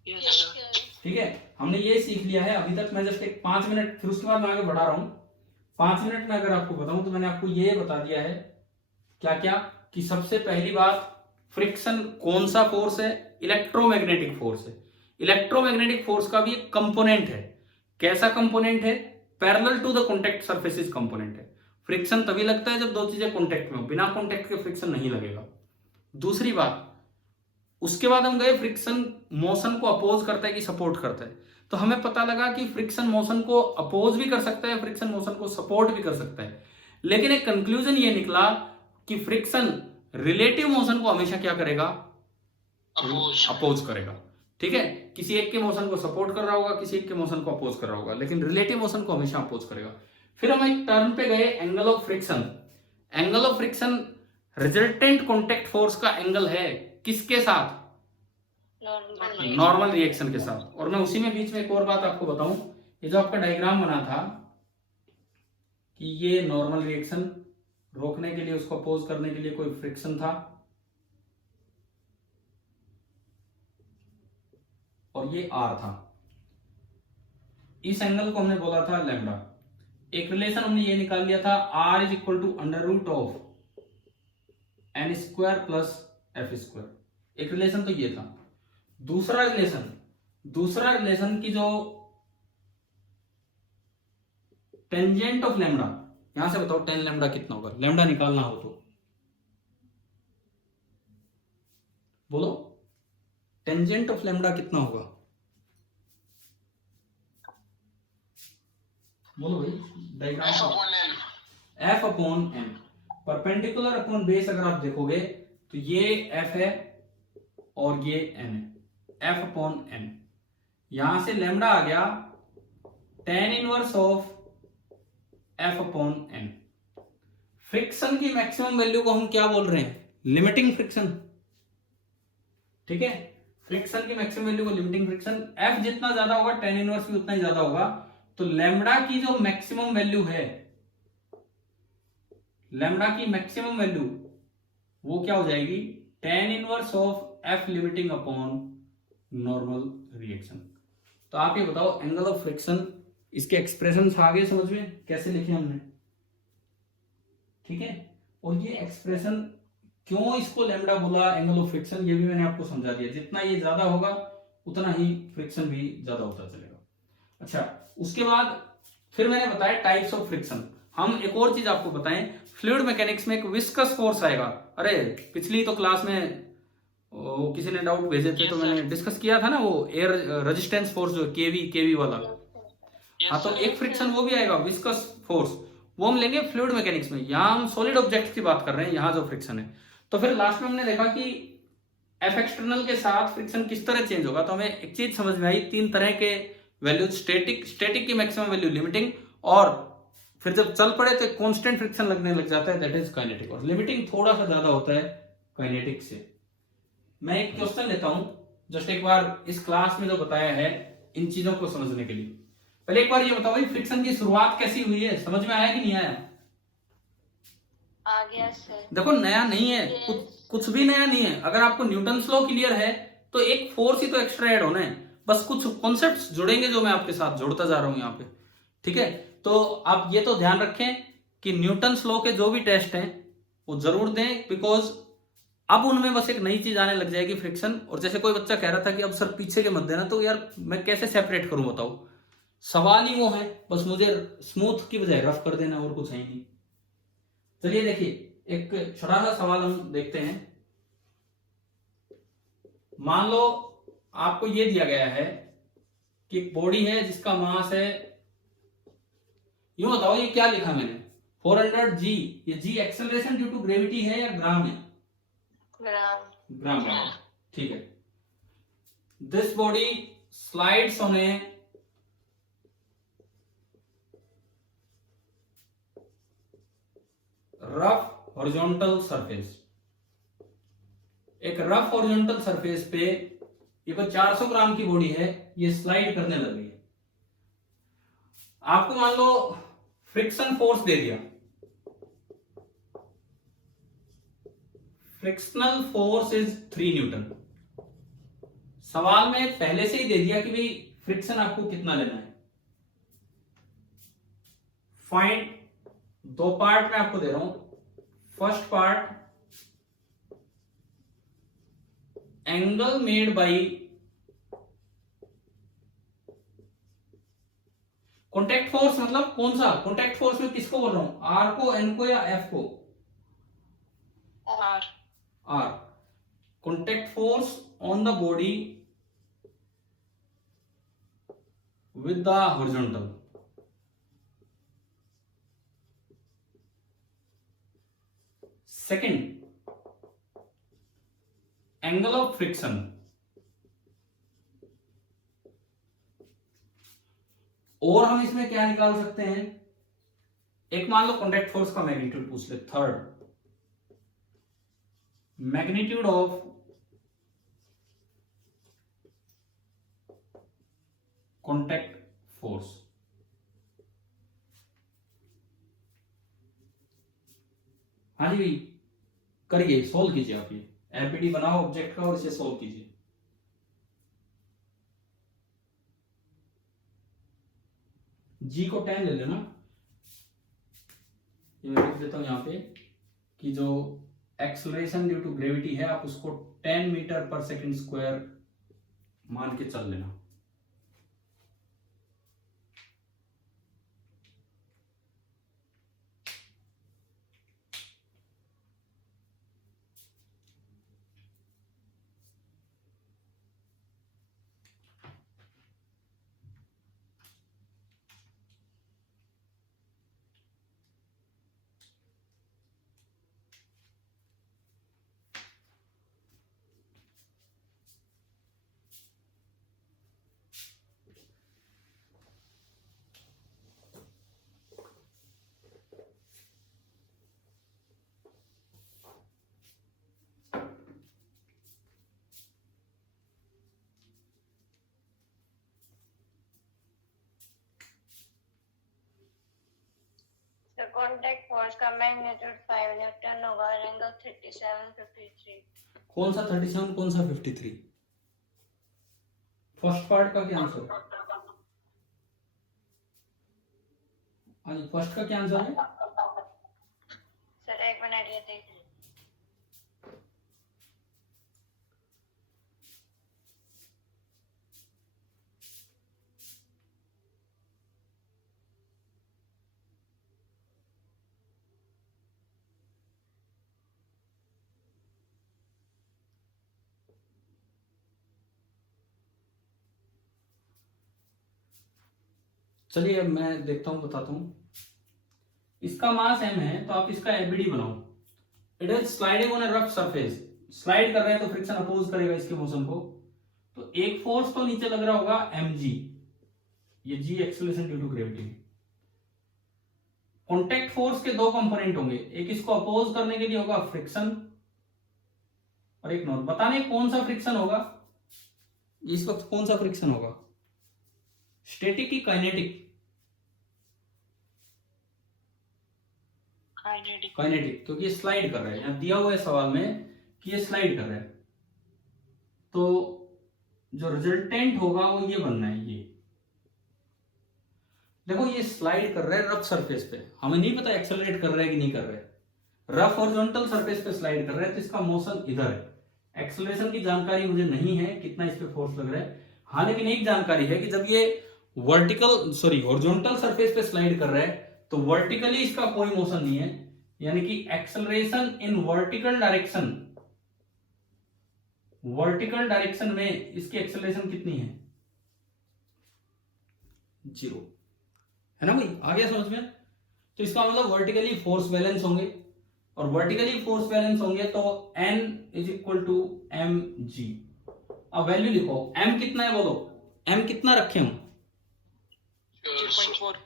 Yes, sir. ठीक है, हमने ये सीख लिया है अभी तक। मैं जस्ट एक 5 मिनट, फिर उसके बाद मैं आगे बढ़ा रहा हूं। 5 मिनट में अगर आपको बताऊं तो मैंने आपको ये बता दिया है क्या क्या, कि सबसे पहली बात, फ्रिक्शन कौन सा फोर्स है? इलेक्ट्रोमैग्नेटिक फोर्स है। इलेक्ट्रोमैग्नेटिक फोर्स का भी एक कंपोनेंट है। कैसा कंपोनेंट है? Parallel to the contact surfaces component है। फ्रिक्शन तभी लगता है जब दो चीजें कॉन्टैक्ट में हो, बिना कॉन्टैक्ट के फ्रिक्शन नहीं लगेगा। दूसरी बात, उसके बाद हम गए फ्रिक्शन मोशन को अपोज करता है कि सपोर्ट करता है। तो हमें पता लगा कि फ्रिक्शन मोशन को अपोज भी कर सकता है, फ्रिक्शन मोशन को सपोर्ट भी कर सकता है। लेकिन एक कंक्लूजन ये निकला कि फ्रिक्शन रिलेटिव मोशन को हमेशा क्या करेगा? अपोज करेगा। ठीक है, किसी एक के मोशन को सपोर्ट कर रहा होगा, किसी एक के मोशन को अपोज कर रहा होगा, लेकिन रिलेटिव मोशन को हमेशा अपोज करेगा। फिर हम एक टर्म पे गए, angle of friction. Angle of friction resultant contact force का एंगल है किसके साथ? नॉर्मल रिएक्शन के साथ। और मैं उसी में बीच में एक और बात आपको बताऊं, ये जो आपका डायग्राम बना था कि ये नॉर्मल रिएक्शन रोकने के लिए, उसको अपोज करने के लिए कोई फ्रिक्शन था, और ये आर था। इस एंगल को हमने बोला था लैम्डा। एक रिलेशन हमने ये निकाल लिया था, R is equal to under root of N square plus F square. एक रिलेशन तो ये था। दूसरा रिलेशन की जो टेंजेंट ऑफ लैम्डा, यहां से बताओ टेन लैम्डा कितना होगा? लैम्डा निकालना हो तो बोलो, टेंजेंट ऑफ लैम्डा कितना होगा? बोलो भाई, diagram F upon N. Perpendicular upon base अगर आप देखोगे तो ये एफ है और ये एन है, एफ अपॉन एन। यहां से लैम्डा आ गया tan inverse of F upon N. Friction की मैक्सिमम वैल्यू को हम क्या बोल रहे हैं? Limiting friction. ठीक है, फ्रिक्शन की मैक्सिमम वैल्यू को लिमिटिंग फ्रिक्शन। एफ जितना ज्यादा होगा tan इनवर्स भी उतना ही ज्यादा होगा। तो लैम्डा की जो मैक्सिमम वैल्यू है, लैम्डा की मैक्सिमम वैल्यू वो क्या हो जाएगी? tan inverse of F limiting upon normal reaction. तो आप ये बताओ, एंगल ऑफ फ्रिक्शन, इसके एक्सप्रेशन आ गए समझ में कैसे लिखे हमने? ठीक है, और ये एक्सप्रेशन क्यों इसको लैम्डा बोला एंगल ऑफ फ्रिक्शन, ये भी मैंने आपको समझा दिया। जितना ये ज्यादा होगा उतना ही फ्रिक्शन भी ज्यादा होता चलेगा। अच्छा, उसके बाद फिर मैंने बताया टाइप्स ऑफ फ्रिक्शन। हम एक और चीज आपको बताएं, फ्लूइड मैकेनिक्स में एक विस्कस फोर्स आएगा। अरे पिछली तो क्लास में वो किसी ने डाउट भेजे थे, तो मैंने डिस्कस किया था ना, वो एयर रेजिस्टेंस फोर्स जो केवी वाला। हाँ, तो एक फ्रिक्शन वो भी आएगा, विस्कस फोर्स। वो हम लेंगे फ्लूइड मैकेनिक्स में। यहाँ हम सॉलिड ऑब्जेक्ट की बात कर रहे हैं, यहाँ जो फ्रिक्शन है। तो फिर लास्ट में हमने देखा कि एफ एक्सटर्नल के साथ फ्रिक्शन किस तरह चेंज होगा। तो हमें एक चीज समझ में आई, 3 तरह के वैल्यूज, स्टैटिक की मैक्सिमम वैल्यू, लिमिटिंग, और फिर जब चल पड़े तो कांस्टेंट फ्रिक्शन लगने लग जाता है, दैट इज काइनेटिक। और लिमिटिंग थोड़ा सा ज्यादा होता है काइनेटिक से। मैं एक क्वेश्चन लेता हूं, जस्ट एक बार इस क्लास में जो बताया है इन चीजों को समझने के लिए। पहले एक बार ये बताओ भाई, फ्रिक्शन की शुरुआत कैसी हुई है, समझ में आया कि नहीं आया? आ गया सर। देखो नया नहीं है, कुछ भी नया नहीं है। अगर आपको न्यूटन्स लॉ क्लियर है तो एक फोर्स ही तो एक्स्ट्रा ऐड होना है, बस कुछ कॉन्सेप्ट्स जुड़ेंगे जो मैं आपके साथ जोड़ता जा रहा हूं यहाँ पे। ठीक है, तो आप ये तो ध्यान रखें कि न्यूटन्स लॉ के जो भी टेस्ट हैं वो जरूर दें, बिकॉज अब उनमें बस एक नई चीज आने लग जाएगी, फ्रिक्शन। और जैसे कोई बच्चा कह रहा था कि अब सर पीछे के मत देना, तो यार मैं कैसे सेपरेट करूं बताओ? सवाल ही वो है, बस मुझे स्मूथ की बजाय रफ कर देना, और कुछ है ही नहीं। चलिए देखिए, एक छोटा सा सवाल हम देखते हैं। मान लो आपको ये दिया गया है कि एक बॉडी है जिसका मास है, यूं बताओ ये क्या लिखा मैंने, 400 जी। ये जी एक्सेलरेशन ड्यू टू ग्रेविटी है या ग्राम है? ग्राम। ग्राम। ठीक है। This body slides on A rough horizontal surface. एक रफ हॉरिजॉन्टल सरफेस पे ये कोई 400 ग्राम की बॉडी है, ये स्लाइड करने लग गई है। आपको मान लो फ्रिक्शन फोर्स दे दिया, फ्रिक्शनल फोर्स इज 3 न्यूटन। सवाल में पहले से ही दे दिया कि भाई फ्रिक्शन आपको कितना लेना है। फाइंड, दो पार्ट में आपको दे रहा हूं। First part, angle made by contact force, मतलब कौन सा कॉन्टैक्ट फोर्स में किसको बोल रहा हूं, आर को, एन को या एफ को? R. R. Contact force on the body with the horizontal. Second, angle of friction. और हम इसमें क्या निकाल सकते हैं, एक मान लो कॉन्टैक्ट फोर्स का मैग्नीट्यूड पूछ ले। Third, magnitude of contact force. हाँ जी, करिए, सोल्व कीजिए आप। ये एलपीडी बनाओ ऑब्जेक्ट का और इसे सोल्व कीजिए। जी को 10 ले लेना। ये मैं लिख देता हूं यहां पे कि जो एक्सेलरेशन ड्यू टू ग्रेविटी है आप उसको 10 मीटर पर सेकंड स्क्वायर मान के चल लेना। कॉन्टैक्ट फोर्स का मैग्नीट्यूड 5 न्यूटन होगा और एंगल 3753। कौन सा 37, कौन सा 53? फर्स्ट पार्ट का क्या आंसर? हाँ जी, फर्स्ट का क्या आंसर है? सर एक मिनट, ये देख लीजिए। चलिए अब मैं देखता हूं, बताता हूं। इसका मास m है तो आप इसका एबीडी बनाओ। It is sliding on A rough surface. Slide कर रहे हैं तो फ्रिक्शन अपोज करेगा इसके मोशन को, तो एक फोर्स तो नीचे लग रहा होगा mg, ये g acceleration due to gravity. Contact force के दो कंपोनेंट होंगे, एक इसको अपोज करने के लिए होगा फ्रिक्शन और एक नॉन। बताने कौन सा फ्रिक्शन होगा? इस वक्त कौन सा फ्रिक्शन होगा, स्टैटिक की काइनेटिक? काइनेटिक। काइनेटिक, क्योंकि ये स्लाइड कर रहा है, यहाँ दिया हुआ है सवाल में कि ये स्लाइड कर रहा है, तो जो रिजल्टेंट होगा वो ये बनना है। ये देखो ये स्लाइड कर रहा है रफ सरफेस पे, हमें नहीं पता एक्सेलरेट कर रहा है कि नहीं कर रहा है, रफ हॉरिजॉन्टल सरफेस पे स्लाइड कर रहा है, तो इसका मोशन इधर है। एक्सेलरेशन की जानकारी मुझे नहीं है कितना इस पे फोर्स लग रहा है, हाँ लेकिन एक जानकारी है कि जब ये हॉरिजॉन्टल सरफेस पे स्लाइड कर रहा है तो वर्टिकली इसका कोई मोशन नहीं है, यानी कि एक्सेलरेशन इन वर्टिकल डायरेक्शन में इसकी एक्सेलरेशन कितनी है, 0 है ना भाई, आ गया समझ में? तो इसका मतलब वर्टिकली फोर्स बैलेंस होंगे, और वर्टिकली फोर्स बैलेंस होंगे तो N is equal to mg। अब वैल्यू लिखो, m कितना है बोलो, m कितना रखे हम, 0.4।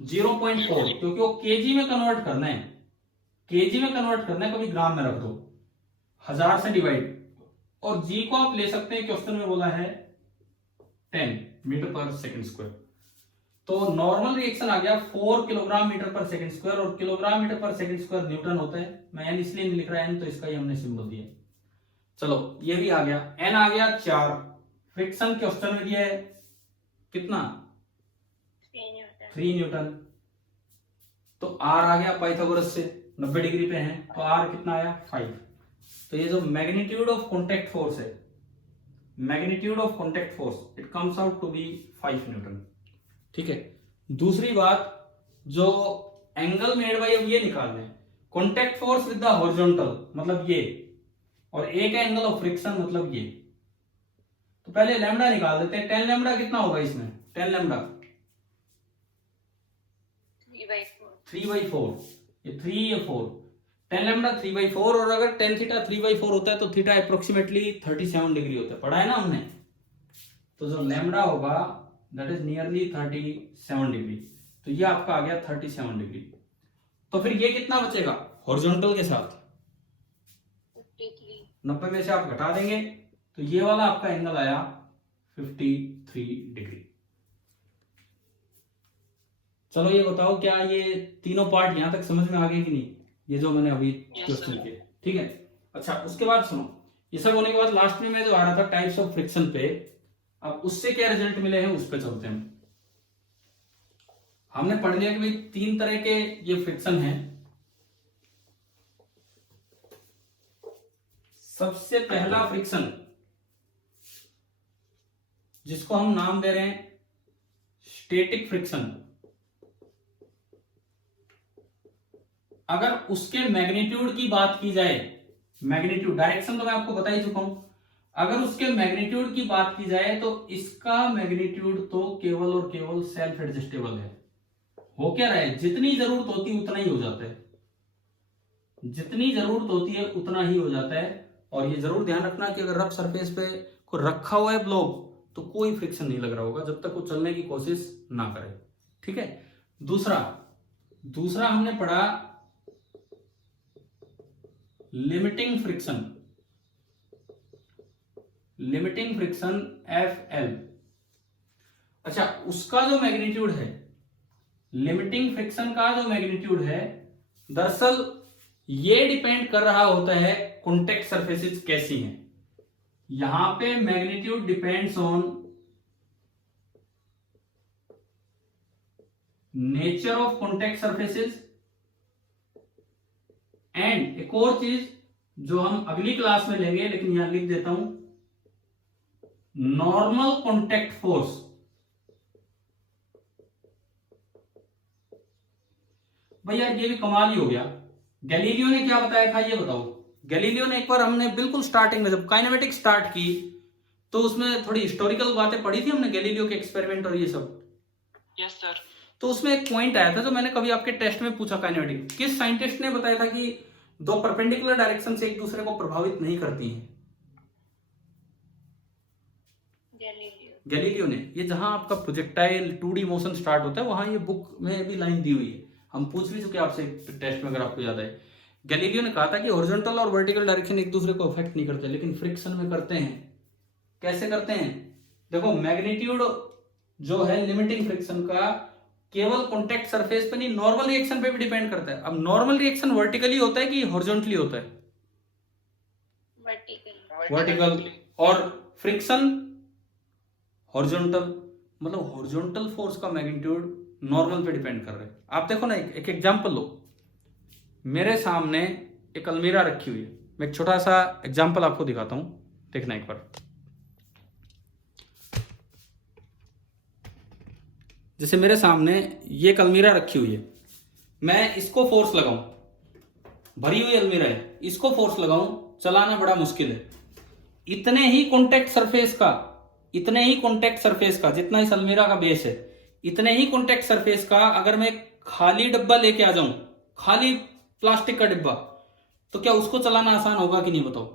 0.4, क्योंकि वो केजी में कन्वर्ट करना है, कभी ग्राम में रख दो, 1000 से डिवाइड, और g को आप ले सकते हैं, क्वेश्चन में बोला है 10 मीटर पर सेकंड स्क्वायर, तो नॉर्मल रिएक्शन आ गया 4 किलोग्राम मीटर पर सेकंड स्क्वायर, और किलोग्राम मीटर पर सेकंड स्क्वायर न्यूटन होता है, मैं n इसलिए नहीं लिख रहा है, n तो इसका ही हमने सिंबल दिया। चलो ये भी आ गया, n आ गया 4, फ्रिक्शन क्वेश्चन में दिया है कितना, 3 न्यूटन, तो r आ गया पाइथागोरस से 90 डिग्री पे है, तो r कितना आया 5। तो ये जो मैग्नीट्यूड ऑफ कॉन्टैक्ट फोर्स है, it comes out to be 5 newton. ठीक है, दूसरी बात, जो एंगल मेड बाय, अब ये निकालना है, contact force with the horizontal मतलब ये, और एक एंगल ऑफ फ्रिक्शन मतलब ये, तो पहले लैम्डा निकाल देते हैं। 10 लैम्डा कितना होगा इसमें, 10 लैम्डा 3/4, ये 3 ये 4, 10 लैम्डा 3/4, और अगर tan थीटा 3/4 होता है तो थीटा अप्रोक्सीमेटली 37 डिग्री होता है, पढ़ा है ना हमने, तो जो लैम्डा होगा दैट इज नियरली 37 डिग्री, तो ये आपका आ गया 37 डिग्री। तो फिर ये कितना बचेगा हॉरिजॉन्टल के साथ, 90 में से आप घटा देंगे, तो ये वाला आपका एंगल आया 53 डिग्री। चलो ये बताओ, क्या ये तीनों पार्ट यहां तक समझ में आ गए कि नहीं, ये जो मैंने अभी क्वेश्चन किए? ठीक है, अच्छा उसके बाद सुनो, ये सब होने के बाद लास्ट में मैं जो आ रहा था टाइप्स ऑफ फ्रिक्शन पे, अब उससे क्या रिजल्ट मिले हैं उस पे चलते हैं। हमने पढ़ लिया कि भाई 3 तरह के ये फ्रिक्शन हैं। सबसे पहला फ्रिक्शन जिसको हम नाम दे रहे हैं स्टैटिक फ्रिक्शन, अगर उसके मैग्नीट्यूड की बात की जाए, मैग्नीट्यूड, डायरेक्शन तो मैं आपको बता ही चुका हूं, अगर उसके मैग्नीट्यूड की बात की जाए तो इसका मैग्नीट्यूड तो केवल और केवल सेल्फ एडजस्टेबल है। हो क्या रहा है, जितनी जरूरत होती है उतना ही हो जाता है, जितनी जरूरत होती है उतना ही हो जाता है। और ये जरूर ध्यान रखना कि अगर रफ सरफेस पे को रखा हुआ है ब्लॉक तो कोई फ्रिक्शन नहीं लग रहा होगा जब तक वो चलने की कोशिश ना करे। ठीक है, दूसरा हमने पढ़ा लिमिटिंग फ्रिक्शन FL। अच्छा, उसका जो मैग्नीट्यूड है, लिमिटिंग फ्रिक्शन का जो मैग्नीट्यूड है, दरअसल ये डिपेंड कर रहा होता है कॉन्टेक्ट सरफेसेस कैसी हैं। यहां पे magnitude depends on nature of contact surfaces, and एक और चीज जो हम अगली क्लास में लेंगे, लेकिन यहां लिख देता हूं, नॉर्मल कॉन्टेक्ट फोर्स। भैया ये भी कमाल ही हो गया, गैलीलियो ने क्या बताया था ये बताओ। गैलीलियो ने एक बार, हमने बिल्कुल स्टार्टिंग में जब काइनेमेटिक्स स्टार्ट की तो उसमें थोड़ी हिस्टोरिकल बातें पढ़ी थी हमने, गैलीलियो के एक्सपेरिमेंट और ये सब। Yes sir. तो उसमें एक पॉइंट आया था जो मैंने कभी आपके टेस्ट में पूछा, काइनेमेटिक्स किस साइंटिस्ट ने बताया था कि दो परपेंडिकुलर डायरेक्शन से एक दूसरे को प्रभावित नहीं करती हैं? गैलीलियो ने। ये जहां आपका प्रोजेक्टाइल 2D मोशन स्टार्ट होता है वहां ये बुक में भी लाइन दी हुई है, हम पूछ भी चुके आपसे टेस्ट में अगर आपको याद है। गैलीलियो ने कहा था कि हॉरिजॉन्टल और वर्टिकल डायरेक्शन एक दूसरे को अफेक्ट नहीं करते, लेकिन फ्रिक्शन में करते हैं। कैसे करते हैं? देखो मैग्नीट्यूड जो है लिमिटिंग फ्रिक्शन का केवल कॉन्टेक्ट सरफेस पे नहीं, नॉर्मल रिएक्शन पे भी डिपेंड करता है। अब नॉर्मल रिएक्शन वर्टिकली होता है कि हॉरिजॉन्टली होता है? वर्टिकल। और फ्रिक्शन हॉरिजॉन्टल, मतलब हॉरिजॉन्टल फोर्स का मैग्नीट्यूड नॉर्मल पे डिपेंड कर रहा है। आप देखो ना, एक एग्जांपल लो। मेरे सामने एक अलमीरा रखी हुई है, मैं एक छोटा सा एग्जांपल आपको दिखाता हूं, देखना एक बार। जैसे मेरे सामने ये एक अलमीरा रखी हुई है, मैं इसको फोर्स लगाऊं, भरी हुई अलमीरा है, इसको फोर्स लगाऊं, चलाना बड़ा मुश्किल है। इतने ही कॉन्टेक्ट सरफेस का जितना इस अलमीरा का बेस है, इतने ही कॉन्टेक्ट सरफेस का अगर मैं खाली डब्बा लेके आ जाऊं, खाली प्लास्टिक का डिब्बा, तो क्या उसको चलाना आसान होगा कि नहीं बताओ?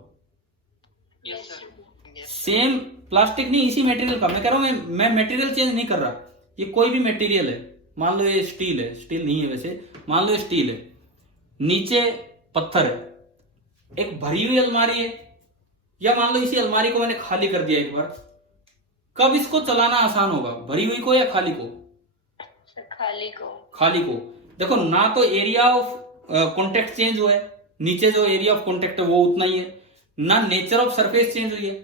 Yes sir. सेम प्लास्टिक नहीं, इसी मटेरियल का मैं कह रहा हूं, मैं मटेरियल चेंज नहीं कर रहा। ये कोई भी मटेरियल है, मान लो ये स्टील है, स्टील नहीं है वैसे, मान लो ये स्टील है, नीचे पत्थर है, एक भरी हुई अलमारी है, या मान लो इसी अलमारी को मैंने खाली कर दिया एक बार, कब इसको चलाना आसान होगा, भरी हुई को या खाली को? खाली को। देखो ना तो एरिया ऑफ कॉन्टेक्ट चेंज हुआ है, नीचे जो एरिया ऑफ कॉन्टेक्ट है वो उतना ही है, ना नेचर ऑफ सरफेस चेंज हुई है।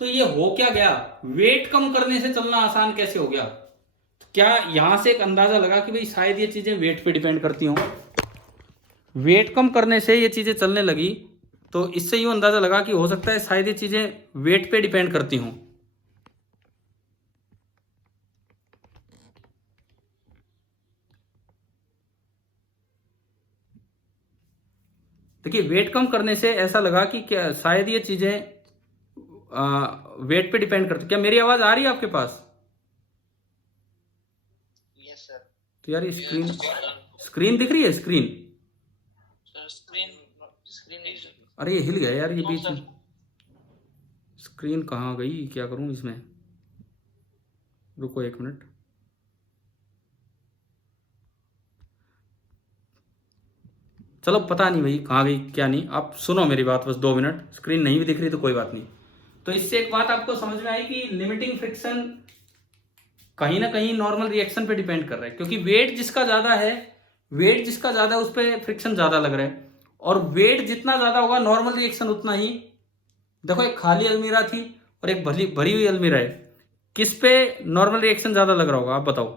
तो ये हो क्या गया, वेट कम करने से चलना आसान कैसे हो गया? तो क्या यहां से एक अंदाजा लगा कि भाई शायद ये चीजें वेट पे डिपेंड करती हों? वेट कम करने से ये चीजें चलने लगी, तो इससे यूं अंदाजा लगा कि हो सकता है शायद ये चीजें वेट पे डिपेंड करती हों। देखिए, वेट कम करने से ऐसा लगा कि क्या शायद ये चीजें वेट पे डिपेंड करती। क्या मेरी आवाज आ रही है आपके पास? Yes sir. तो यार ये स्क्रीन दिख रही है? स्क्रीन अरे ये हिल गया यार, ये बीच में स्क्रीन कहाँ गई, क्या करूं इसमें, रुको एक मिनट। चलो पता नहीं भाई कहाँ गई क्या नहीं, आप सुनो मेरी बात बस 2 मिनट। स्क्रीन नहीं भी दिख रही तो कोई बात नहीं। तो इससे एक बात आपको समझ में आई कि लिमिटिंग फ्रिक्शन कहीं ना कहीं नॉर्मल रिएक्शन पे डिपेंड कर रहा है, क्योंकि वेट जिसका ज्यादा है उस पर फ्रिक्शन ज्यादा लग रहा है, और वेट जितना ज्यादा होगा नॉर्मल रिएक्शन उतना ही। देखो एक खाली अलमीरा थी और एक भरी हुई अलमीरा है, किस पे नॉर्मल रिएक्शन ज्यादा लग रहा होगा आप बताओ?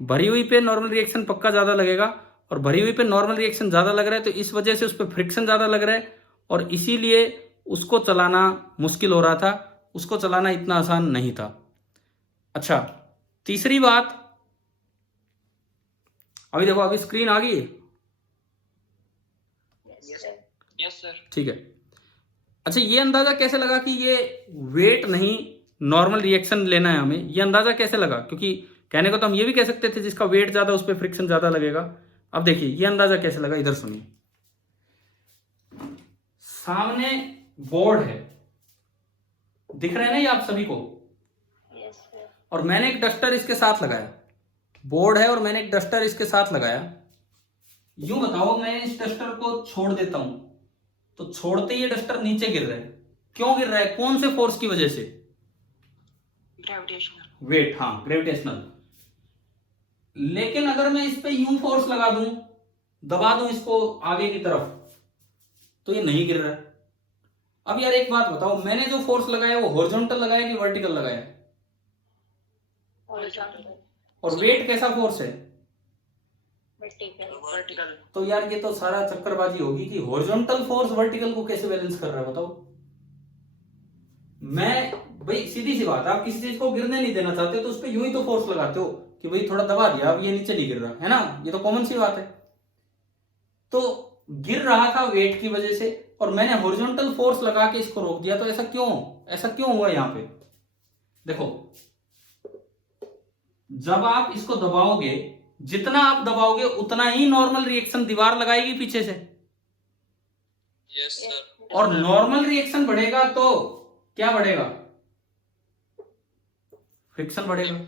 भरी हुई पे नॉर्मल रिएक्शन पक्का ज्यादा लगेगा, और भरी हुई पे नॉर्मल रिएक्शन ज्यादा लग रहा है, तो इस वजह से उस पर फ्रिक्शन ज्यादा लग रहा है, और इसीलिए उसको चलाना मुश्किल हो रहा था, उसको चलाना इतना आसान नहीं था। अच्छा, तीसरी बात, अभी देखो अभी स्क्रीन आ गई है? Yes sir. ठीक है। अच्छा, ये अंदाजा कैसे लगा कि ये वेट नहीं नॉर्मल रिएक्शन लेना है हमें, ये अंदाजा कैसे लगा? क्योंकि कहने को तो हम ये भी कह सकते थे जिसका वेट ज्यादा उस पर फ्रिक्शन ज्यादा लगेगा। अब देखिए ये अंदाजा कैसे लगा, इधर सुनिए। सामने बोर्ड है, दिख रहे हैं ना ये आप सभी को? और मैंने एक डस्टर इसके साथ लगाया, बोर्ड है और मैंने एक डस्टर इसके साथ लगाया। यूं बताओ मैं इस डस्टर को छोड़ देता हूं तो छोड़ते ही ये डस्टर नीचे गिर रहा है, क्यों गिर रहा है? कौन से फोर्स की वजह से? ग्रेविटेशनल। वेट, हाँ ग्रेविटेशनल। लेकिन अगर मैं इस पे यूं फोर्स लगा दूं, दबा दूं इसको आगे की तरफ, तो ये नहीं गिर रहा है। अब यार एक बात बताओ, मैंने जो फोर्स लगाया वो हॉरिजॉन्टल लगाया कि वर्टिकल लगाया? और वेट कैसा फोर्स है? वर्टिकल। तो यार ये तो सारा चक्करबाजी होगी कि हॉरिजॉन्टल फोर्स वर्टिकल को कैसे बैलेंस कर रहा है बताओ? मैं भाई सीधी सी बात, आप किसी चीज को गिरने नहीं देना चाहते तो उस पर यूं ही तो फोर्स लगाते हो कि भाई थोड़ा दबा दिया, अब ये नीचे नहीं गिर रहा है ना, ये तो कॉमन सी बात है। तो गिर रहा था वेट की वजह से, और मैंने हॉरिजॉन्टल फोर्स लगा के इसको रोक दिया, तो ऐसा क्यों हुआ? यहां पे देखो, जब आप इसको दबाओगे, जितना आप दबाओगे उतना ही नॉर्मल रिएक्शन दीवार लगाएगी पीछे से। Yes sir. और नॉर्मल रिएक्शन बढ़ेगा तो क्या बढ़ेगा? फ्रिक्शन बढ़ेगा।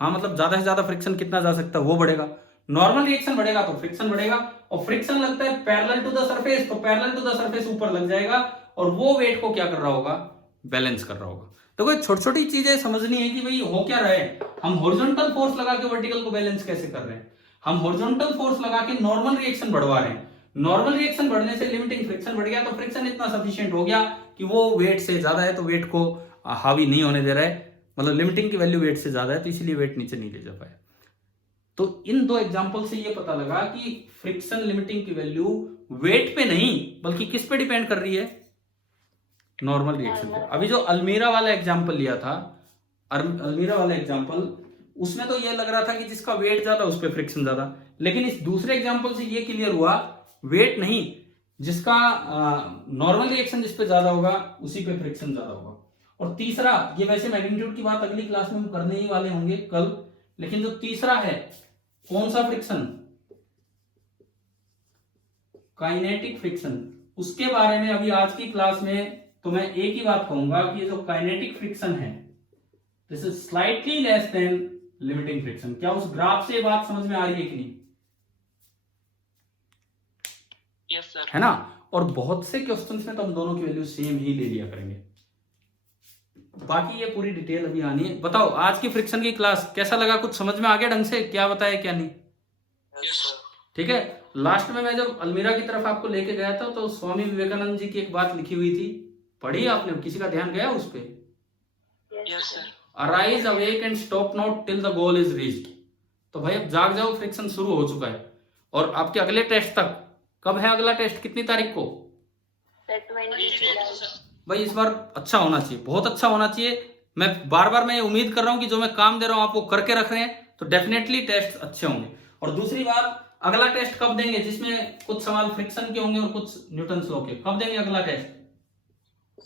हाँ, मतलब ज्यादा से ज्यादा फ्रिक्शन कितना जा सकता है वो बढ़ेगा। नॉर्मल रिएक्शन बढ़ेगा तो फ्रिक्शन बढ़ेगा, और फ्रिक्शन लगता है पैरेलल टू द सरफेस, तो पैरेलल टू द सरफेस ऊपर लग जाएगा, और वो वेट को क्या कर रहा होगा? बैलेंस कर रहा होगा। तो कोई छोटी छोटी चीजें समझनी है कि भाई हो क्या रहा है। हम हॉरिजॉन्टल फोर्स लगा के वर्टिकल को बैलेंस कैसे कर रहे हैं, हम हॉरिजॉन्टल फोर्स लगा के नॉर्मल रिएक्शन बढ़वा रहे हैं, नॉर्मल रिएक्शन बढ़ने से लिमिटिंग फ्रिक्शन बढ़ गया, तो फ्रिक्शन इतना सफिशिएंट हो गया कि वो वेट से ज्यादा है तो वेट को हावी नहीं होने दे रहा है, मतलब लिमिटिंग की वैल्यू वेट से ज्यादा है तो इसलिए वेट नीचे नहीं ले जा पाया। तो इन दो एग्जांपल से ये पता लगा कि फ्रिक्शन लिमिटिंग की वैल्यू वेट पे नहीं बल्कि किस पे डिपेंड कर रही है, नॉर्मल रिएक्शन पे। अभी जो अल्मीरा वाला एग्जांपल लिया था, अल्मीरा वाला एग्जांपल, उसमें तो ये लग रहा था कि जिसका वेट ज्यादा उस पर फ्रिक्शन ज्यादा, लेकिन इस दूसरे एग्जांपल से ये क्लियर हुआ वेट नहीं, जिसका नॉर्मल रिएक्शन जिस पे ज्यादा होगा उसी पे फ्रिक्शन ज्यादा होगा। और तीसरा, ये वैसे मैग्नीट्यूड की बात अगली क्लास में हम करने ही वाले होंगे कल, लेकिन जो तीसरा है कौन सा फ्रिक्शन, काइनेटिक फ्रिक्शन, उसके बारे में अभी आज की क्लास में तो मैं एक ही बात कहूंगा कि ये जो काइनेटिक फ्रिक्शन है this is slightly less than limiting friction. क्या उस ग्राफ से बात समझ में आ रही है कि नहीं? Yes sir. है ना। और बहुत से क्वेश्चंस में तो हम दोनों की वैल्यू सेम ही ले लिया करेंगे। बाकी ये पूरी डिटेल अभी आनी है। बताओ आज की फ्रिक्शन की क्लास कैसा लगा, कुछ समझ में आ गया ढंग से, क्या बताया क्या नहीं? Yes sir. ठीक है। लास्ट में मैं जब अलमीरा की तरफ आपको लेके गया था तो स्वामी विवेकानंद जी की एक बात लिखी हुई थी, पढ़ी आपने? किसी का ध्यान गया उस पर? Yes sir. Arise awake and stop not till the goal is reached. तो भाई अब जाग जाओ, फ्रिक्शन शुरू हो चुका है। और आपके अगले टेस्ट तक, कब है अगला टेस्ट, कितनी तारीख को? भाई इस बार अच्छा होना चाहिए, बहुत अच्छा होना चाहिए। मैं बार बार मैं उम्मीद कर रहा हूं कि जो मैं काम दे रहा हूं आपको करके रख रहे हैं, तो डेफिनेटली टेस्ट अच्छे होंगे। और दूसरी बात, अगला टेस्ट कब देंगे जिसमें कुछ सवाल फ्रिक्शन के होंगे और कुछ न्यूटन्स लॉ के? कब देंगे अगला टेस्ट?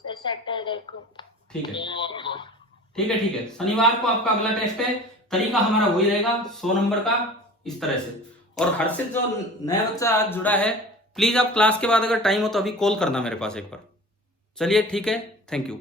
सैटरडे को। ठीक है ठीक है ठीक है, शनिवार को आपका अगला टेस्ट है। तरीका हमारा वही रहेगा 100 नंबर का, इस तरह से। और हर्षित जो नया बच्चा आज जुड़ा है, प्लीज आप क्लास के बाद अगर टाइम हो तो अभी कॉल करना मेरे पास एक बार। चलिए ठीक है, थैंक यू।